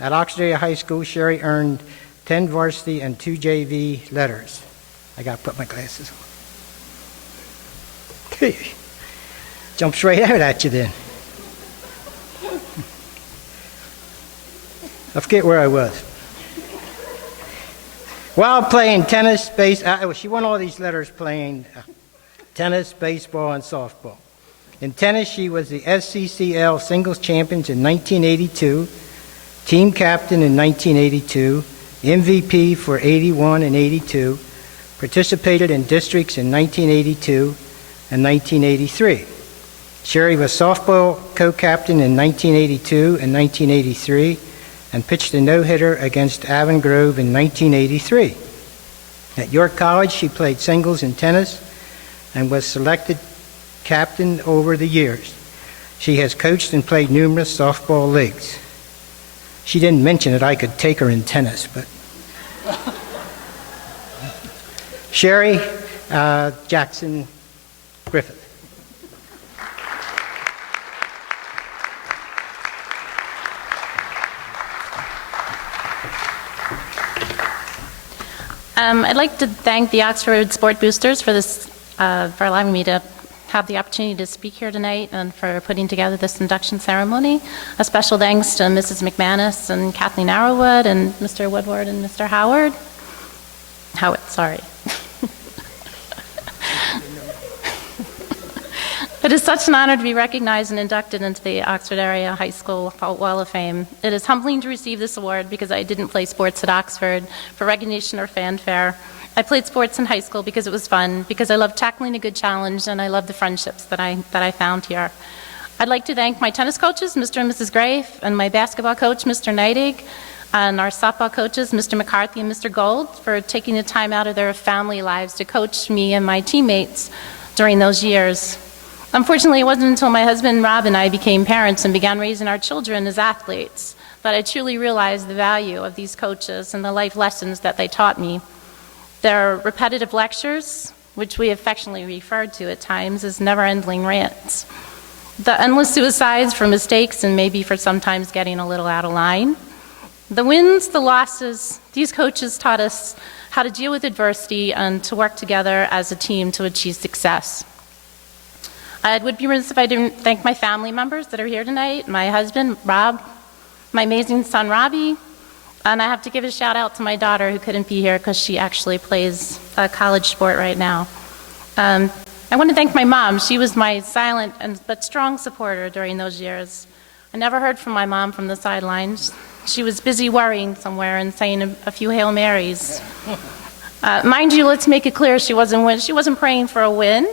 At Oxford Area High School, Sherry earned 10 varsity and 2 JV letters. I got to put my glasses on. Jumps right out at you then. I forget where I was. While playing tennis, she won all these letters playing tennis, baseball, and softball. In tennis, she was the SCCL singles champions in 1982, team captain in 1982, MVP for 81 and 82, participated in districts in 1982 and 1983. Sherry was softball co-captain in 1982 and 1983 and pitched a no-hitter against Avon Grove in 1983. At York College, she played singles in tennis and was selected captain over the years. She has coached and played numerous softball leagues. She didn't mention that I could take her in tennis, but... Sherry Jackson Griffith. I'd like to thank the Oxford Sport Boosters for this, for allowing me to have the opportunity to speak here tonight and for putting together this induction ceremony. A special thanks to Mrs. McManus and Kathleen Arrowwood and Mr. Woodward and Mr. Howard. Sorry. It is such an honor to be recognized and inducted into the Oxford Area High School Wall of Fame. It is humbling to receive this award because I didn't play sports at Oxford for recognition or fanfare. I played sports in high school because it was fun, because I loved tackling a good challenge, and I loved the friendships that I found here. I'd like to thank my tennis coaches, Mr. and Mrs. Grafe, and my basketball coach, Mr. Neidig, and our softball coaches, Mr. McCarthy and Mr. Gold, for taking the time out of their family lives to coach me and my teammates during those years. Unfortunately, it wasn't until my husband Rob and I became parents and began raising our children as athletes that I truly realized the value of these coaches and the life lessons that they taught me. Their repetitive lectures, which we affectionately referred to at times as never-ending rants. The endless suicides for mistakes and maybe for sometimes getting a little out of line. The wins, the losses, these coaches taught us how to deal with adversity and to work together as a team to achieve success. I would be remiss if I didn't thank my family members that are here tonight, my husband, Rob, my amazing son, Robbie, and I have to give a shout out to my daughter who couldn't be here because she actually plays a college sport right now. I want to thank my mom. She was my silent but strong supporter during those years. I never heard from my mom from the sidelines. She was busy worrying somewhere and saying a few Hail Marys. Mind you, let's make it clear, she wasn't praying for a win.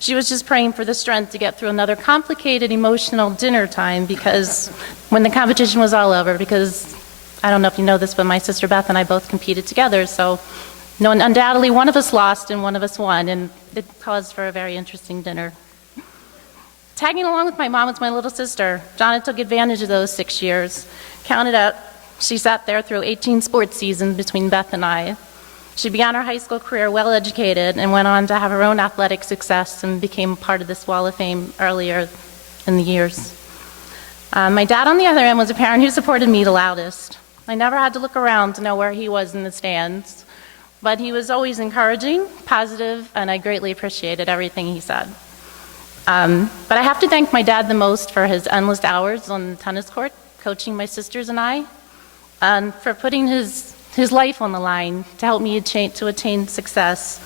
She was just praying for the strength to get through another complicated emotional dinner time because when the competition was all over, because I don't know if you know this, but my sister Beth and I both competed together, so undoubtedly one of us lost and one of us won, and it caused for a very interesting dinner. Tagging along with my mom was my little sister. Jonna took advantage of those 6 years. Counted up, she sat there through 18 sports seasons between Beth and I. She began her high school career well-educated and went on to have her own athletic success and became part of this Wall of Fame earlier in the years. My dad, on the other end, was a parent who supported me the loudest. I never had to look around to know where he was in the stands, but he was always encouraging, positive, and I greatly appreciated everything he said. But I have to thank my dad the most for his endless hours on the tennis court, coaching my sisters and I. and for putting his life on the line to help me to attain success.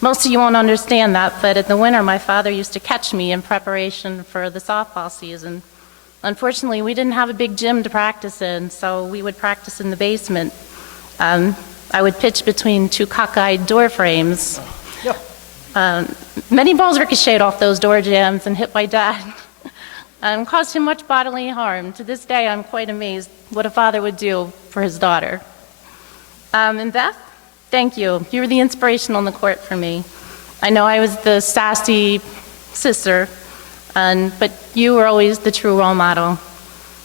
Most of you won't understand that, but in the winter, my father used to catch me in preparation for the softball season. Unfortunately, we didn't have a big gym to practice in, so we would practice in the basement. I would pitch between two cockeyed door frames. Many balls ricocheted off those door jambs and hit my dad and caused him much bodily harm. To this day, I'm quite amazed what a father would do for his daughter. And Beth, thank you. You were the inspiration on the court for me. I know I was the sassy sister, but you were always the true role model.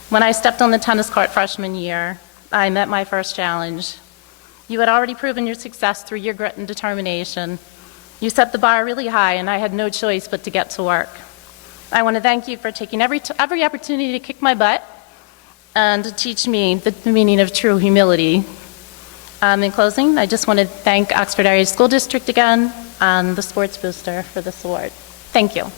When I stepped on the tennis court freshman year, I met my first challenge. You had already proven your success through your grit and determination. You set the bar really high, and I had no choice but to get to work. I want to thank you for taking every opportunity to kick my butt and to teach me the meaning of true humility. In closing, I just want to thank Oxford Area School District again and the Sports Booster for this award. Thank you.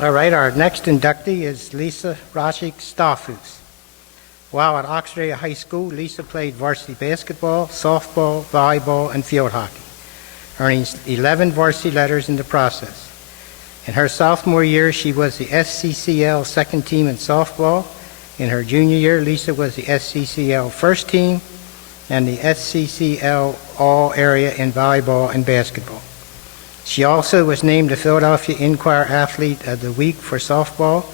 All right, our next inductee is Lisa Rashik Staffus. While at Oxford Area High School, Lisa played varsity basketball, softball, volleyball, and field hockey, earning 11 varsity letters in the process. In her sophomore year, she was the SCCL second team in softball. In her junior year, Lisa was the SCCL first team and the SCCL all-area in volleyball and basketball. She also was named the Philadelphia Inquirer Athlete of the Week for softball.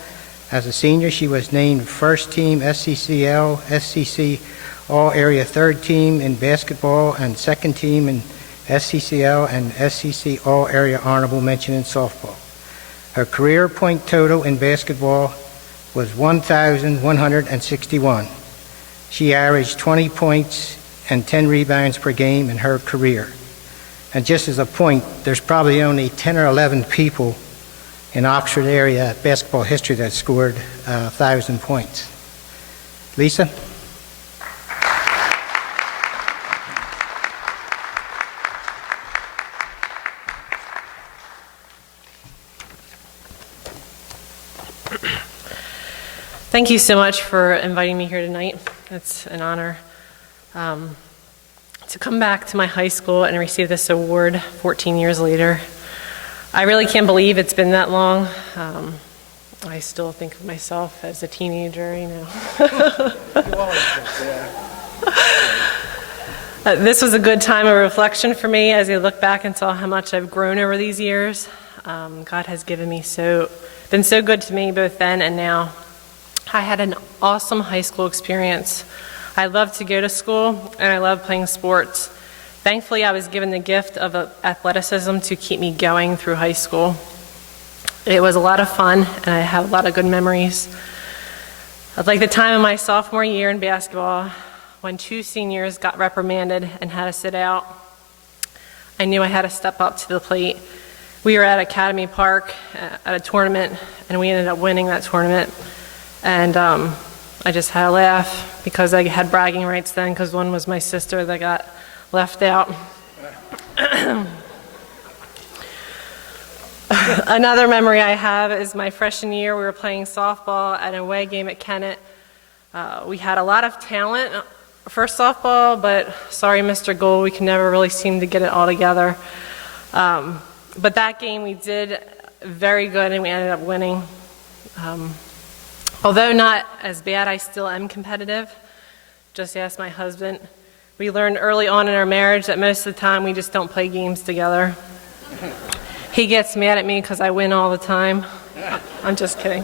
As a senior, she was named first team SCCL, SCC all-area third team in basketball and second team in SCCL and SCC all-area honorable mention in softball. Her career point total in basketball was 1,161. She averaged 20 points and 10 rebounds per game in her career. And just as a point, there's probably only 10 or 11 people in Oxford area basketball history that scored 1,000 points. Lisa? Thank you so much for inviting me here tonight. It's an honor. To come back to my high school and receive this award 14 years later, I really can't believe it's been that long. I still think of myself as a teenager, you know. This was a good time of reflection for me as I look back and saw how much I've grown over these years. God has been so good to me both then and now. I had an awesome high school experience. I loved to go to school, and I loved playing sports. Thankfully, I was given the gift of athleticism to keep me going through high school. It was a lot of fun, and I have a lot of good memories. Like the time of my sophomore year in basketball, when 2 seniors got reprimanded and had to sit out, I knew I had to step up to the plate. We were at Academy Park at a tournament, and we ended up winning that tournament. And I just had to laugh because I had bragging rights then, because one was my sister that got left out. Another memory I have is my freshman year. We were playing softball at an away game at Kennett. We had a lot of talent for softball, but sorry, Mr. Gould, we can never really seem to get it all together. But that game we did very good, and we ended up winning. Although not as bad, I still am competitive. Just ask my husband. We learned early on in our marriage that most of the time we just don't play games together. He gets mad at me because I win all the time. I'm just kidding.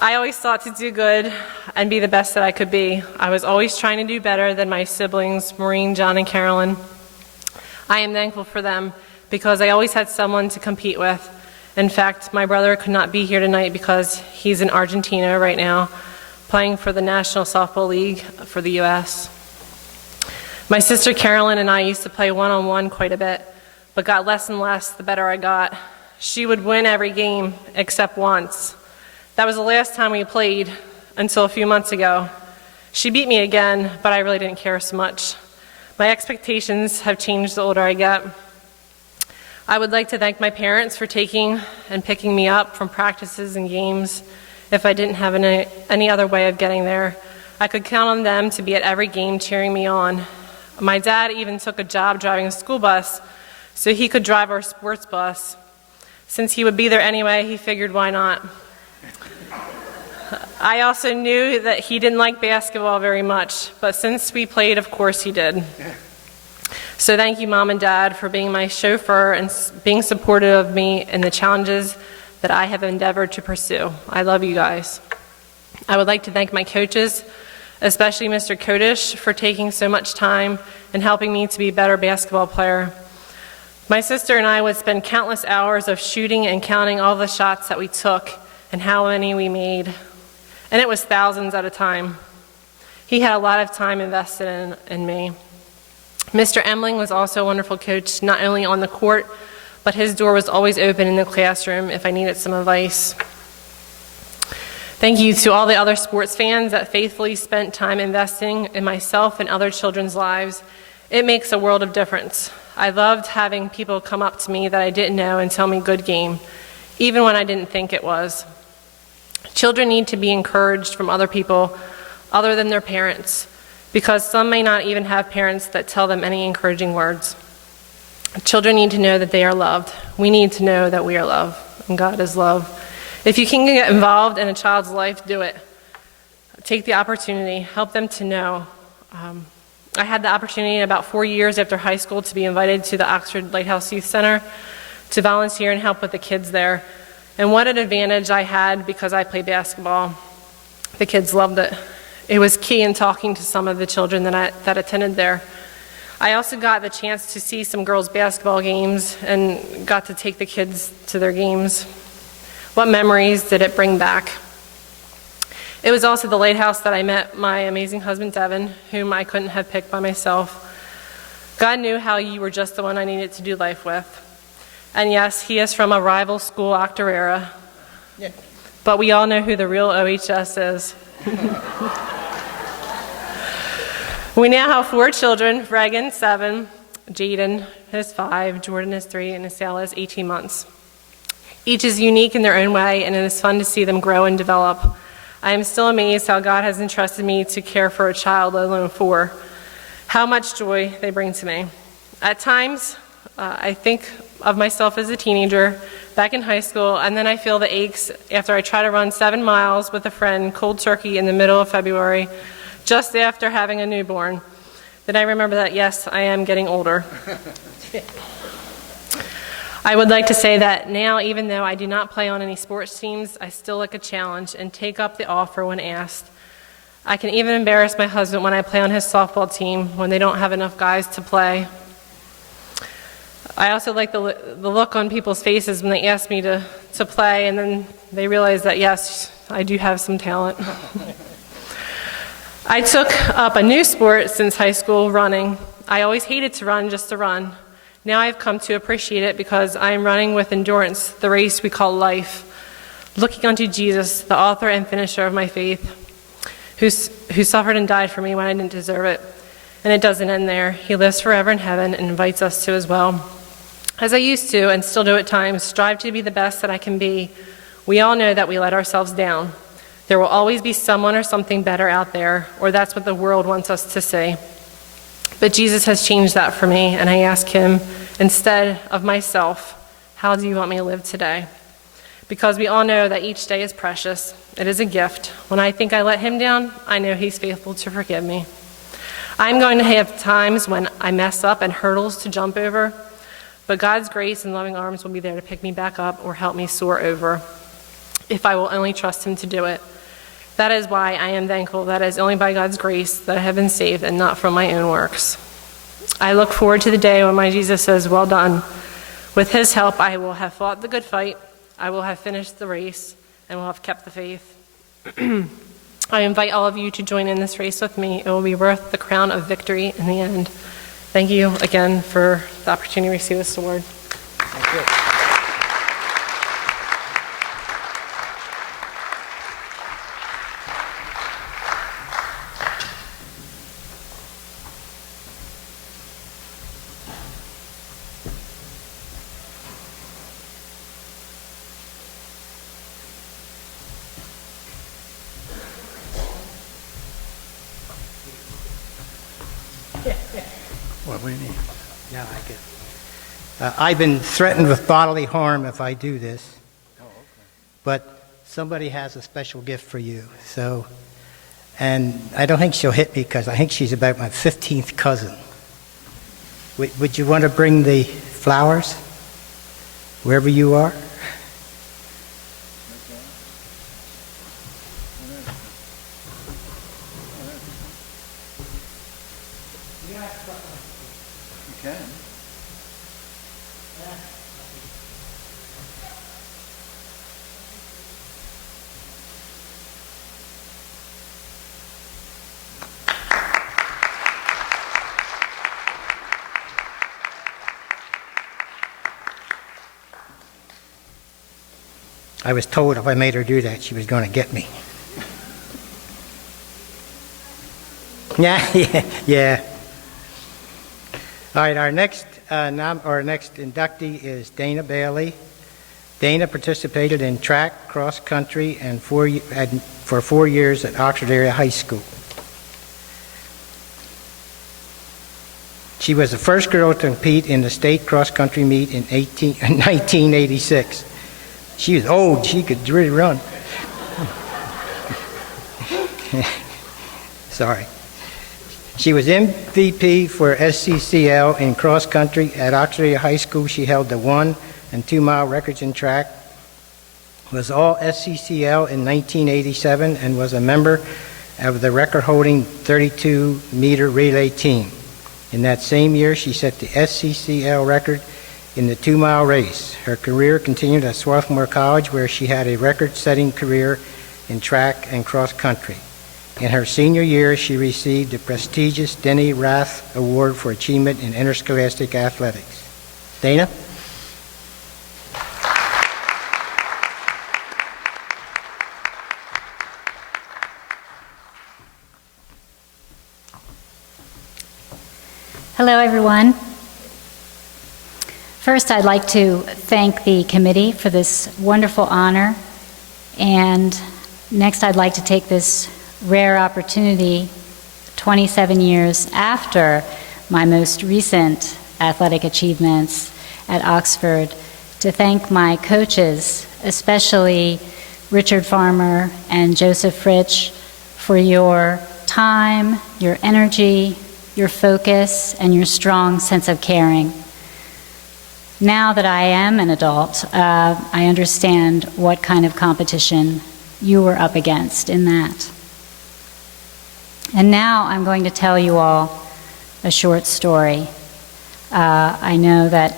I always thought to do good and be the best that I could be. I was always trying to do better than my siblings, Maureen, John, and Carolyn. I am thankful for them because I always had someone to compete with. In fact, my brother could not be here tonight because he's in Argentina right now playing for the National Softball League for the U.S. My sister Carolyn and I used to play one-on-one quite a bit, but got less and less the better I got. She would win every game except once. That was the last time we played until a few months ago. She beat me again, but I really didn't care so much. My expectations have changed the older I get. I would like to thank my parents for taking and picking me up from practices and games. If I didn't have any other way of getting there, I could count on them to be at every game cheering me on. My dad even took a job driving a school bus so he could drive our sports bus. Since he would be there anyway, he figured why not. I also knew that he didn't like basketball very much, but since we played, of course he did. So thank you, Mom and Dad, for being my chauffeur and being supportive of me in the challenges that I have endeavored to pursue. I love you guys. I would like to thank my coaches, especially Mr. Kodish, for taking so much time and helping me to be a better basketball player. My sister and I would spend countless hours of shooting and counting all the shots that we took and how many we made. And it was thousands at a time. He had a lot of time invested in me. Mr. Emling was also a wonderful coach, not only on the court, but his door was always open in the classroom if I needed some advice. Thank you to all the other sports fans that faithfully spent time investing in myself and other children's lives. It makes a world of difference. I loved having people come up to me that I didn't know and tell me good game, even when I didn't think it was. Children need to be encouraged from other people other than their parents, because some may not even have parents that tell them any encouraging words. Children need to know that they are loved. We need to know that we are loved, and God is love. If you can get involved in a child's life, do it. Take the opportunity, help them to know. I had the opportunity about 4 years after high school to be invited to the Oxford Lighthouse Youth Center to volunteer and help with the kids there. And what an advantage I had because I played basketball. The kids loved it. It was key in talking to some of the children that attended there. I also got the chance to see some girls' basketball games and got to take the kids to their games. What memories did it bring back? It was also the Lighthouse that I met my amazing husband, Devin, whom I couldn't have picked by myself. God knew how you were just the one I needed to do life with. And yes, he is from a rival school, Octorara. Yeah. But we all know who the real OHS is. We now have 4 children, Reagan, 7, Jaden is 5, Jordan is 3, and Estella is 18 months. Each is unique in their own way, and it is fun to see them grow and develop. I am still amazed how God has entrusted me to care for a child, let alone 4. How much joy they bring to me. At times, I think of myself as a teenager back in high school, and then I feel the aches after I try to run 7 miles with a friend cold turkey in the middle of February, just after having a newborn. Then I remember that, yes, I am getting older. I would like to say that now, even though I do not play on any sports teams, I still like a challenge and take up the offer when asked. I can even embarrass my husband when I play on his softball team when they don't have enough guys to play. I also like the look on people's faces when they ask me to play, and then they realize that, yes, I do have some talent. I took up a new sport since high school, running. I always hated to run just to run. Now I've come to appreciate it because I am running with endurance, the race we call life, looking unto Jesus, the author and finisher of my faith, who suffered and died for me when I didn't deserve it. And it doesn't end there. He lives forever in heaven and invites us to as well. As I used to, and still do at times, strive to be the best that I can be, we all know that we let ourselves down. There will always be someone or something better out there, or that's what the world wants us to see. But Jesus has changed that for me, and I ask him, instead of myself, how do you want me to live today? Because we all know that each day is precious. It is a gift. When I think I let him down, I know he's faithful to forgive me. I'm going to have times when I mess up and hurdles to jump over, but God's grace and loving arms will be there to pick me back up or help me soar over, if I will only trust him to do it. That is why I am thankful that it is only by God's grace that I have been saved and not from my own works. I look forward to the day when my Jesus says, well done. With his help, I will have fought the good fight, I will have finished the race, and will have kept the faith. I invite all of you to join in this race with me. It will be worth the crown of victory in the end. Thank you again for the opportunity to receive this award. Thank you. What do we need? Yeah, I get. I've been threatened with bodily harm if I do this. But somebody has a special gift for you. So, and I don't think she'll hit me because I think she's about my 15th cousin. Would you want to bring the flowers wherever you are? You can. I was told if I made her do that, she was going to get me. Yeah. All right, our next inductee is Dana Bailey. Dana participated in track, cross country, and for 4 years at Oxford Area High School. She was the first girl to compete in the state cross country meet in 1986. She was old. She could really run. Sorry. She was MVP for SCCL in cross country at Oxford High School. She held the 1 and 2 mile records in track, was all SCCL in 1987, and was a member of the record-holding 32-meter relay team. In that same year, she set the SCCL record in the 2 mile race. Her career continued at Swarthmore College, where she had a record-setting career in track and cross country. In her senior year, she received the prestigious Denny Rath Award for Achievement in Interscholastic Athletics. Dana? Hello, everyone. First, I'd like to thank the committee for this wonderful honor. And next, I'd like to take this rare opportunity, 27 years after my most recent athletic achievements at Oxford, to thank my coaches, especially Richard Farmer and Joseph Fritsch, for your time, your energy, your focus, and your strong sense of caring. Now that I am an adult, I understand what kind of competition you were up against in that. And now I'm going to tell you all a short story. I know that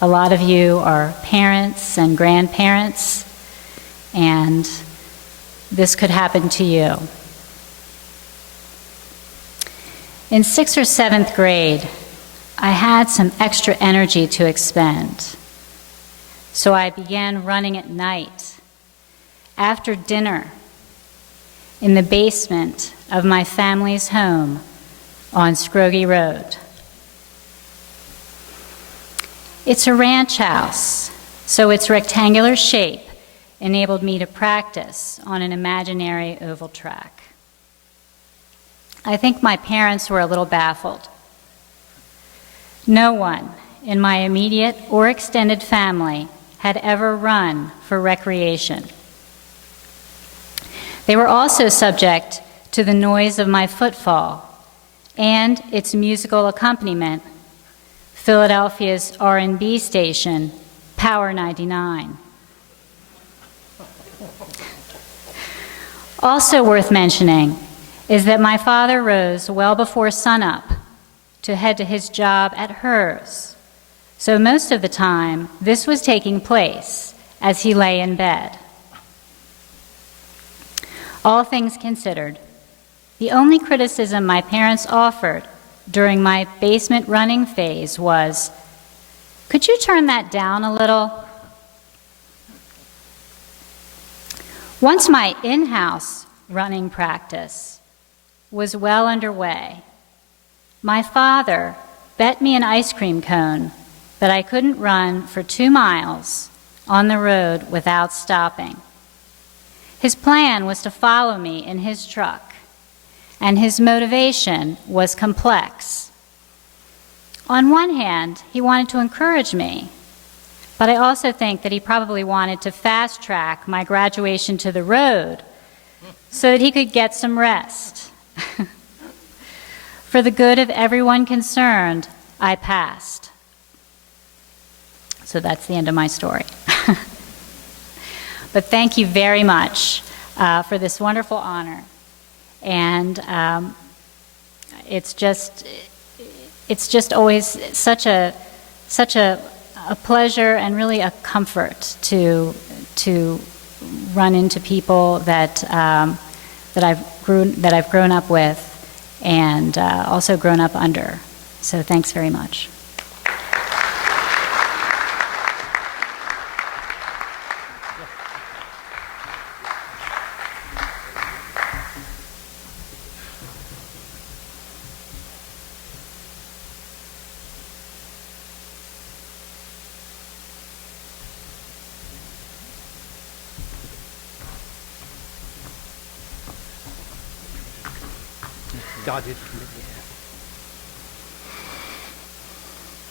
a lot of you are parents and grandparents, and this could happen to you. In 6th or 7th grade, I had some extra energy to expend. So I began running at night, after dinner, in the basement of my family's home on Scroggie Road. It's a ranch house, so its rectangular shape enabled me to practice on an imaginary oval track. I think my parents were a little baffled. No one in my immediate or extended family had ever run for recreation. They were also subject to the noise of my footfall and its musical accompaniment, Philadelphia's R&B station, Power 99. Also worth mentioning is that my father rose well before sunup to head to his job at hers. So most of the time, this was taking place as he lay in bed. All things considered, the only criticism my parents offered during my basement running phase was, "Could you turn that down a little?" Once my in-house running practice was well underway, my father bet me an ice cream cone that I couldn't run for 2 miles on the road without stopping. His plan was to follow me in his truck, and his motivation was complex. On one hand, he wanted to encourage me, but I also think that he probably wanted to fast-track my graduation to the road so that he could get some rest. For the good of everyone concerned, I passed. So that's the end of my story. But thank you very much for this wonderful honor. And it's just always such a pleasure and really a comfort to run into people that I've grown up with and also grown up under. So thanks very much.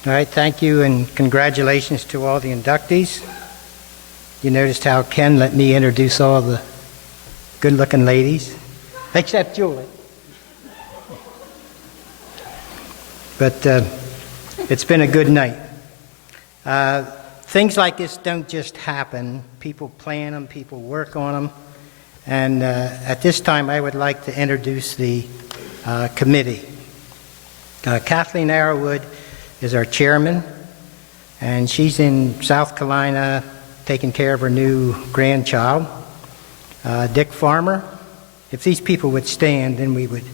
All right, thank you and congratulations to all the inductees. You noticed how Ken let me introduce all the good-looking ladies, except Julie. But it's been a good night. Things like this don't just happen. People plan them, people work on them. And at this time, I would like to introduce the committee. Kathleen Arrowwood is our chairman, and she's in South Carolina taking care of her new grandchild. Dick Farmer, if these people would stand, then we would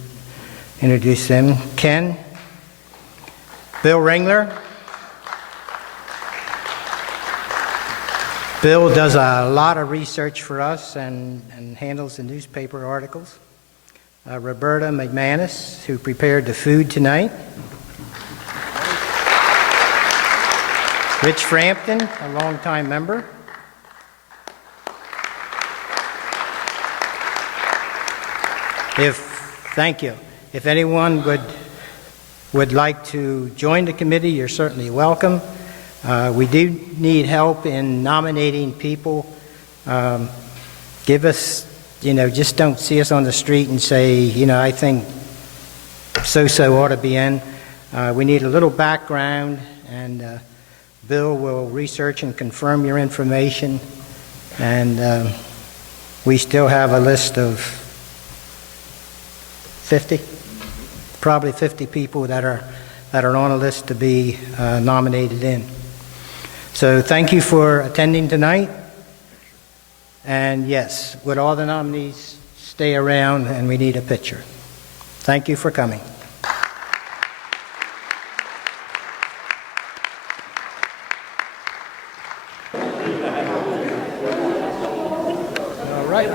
introduce them. Ken, Bill Ringler. Bill does a lot of research for us and handles the newspaper articles. Roberta McManus, who prepared the food tonight. Rich Frampton, a longtime member. Thank you. If anyone would like to join the committee, you're certainly welcome. We do need help in nominating people. Give us, just don't see us on the street and say, I think so-so ought to be in. We need a little background, and Bill will research and confirm your information. And we still have a list of 50, probably 50 people that are on a list to be nominated in. So thank you for attending tonight. And yes, would all the nominees stay around, and we need a picture. Thank you for coming. All right.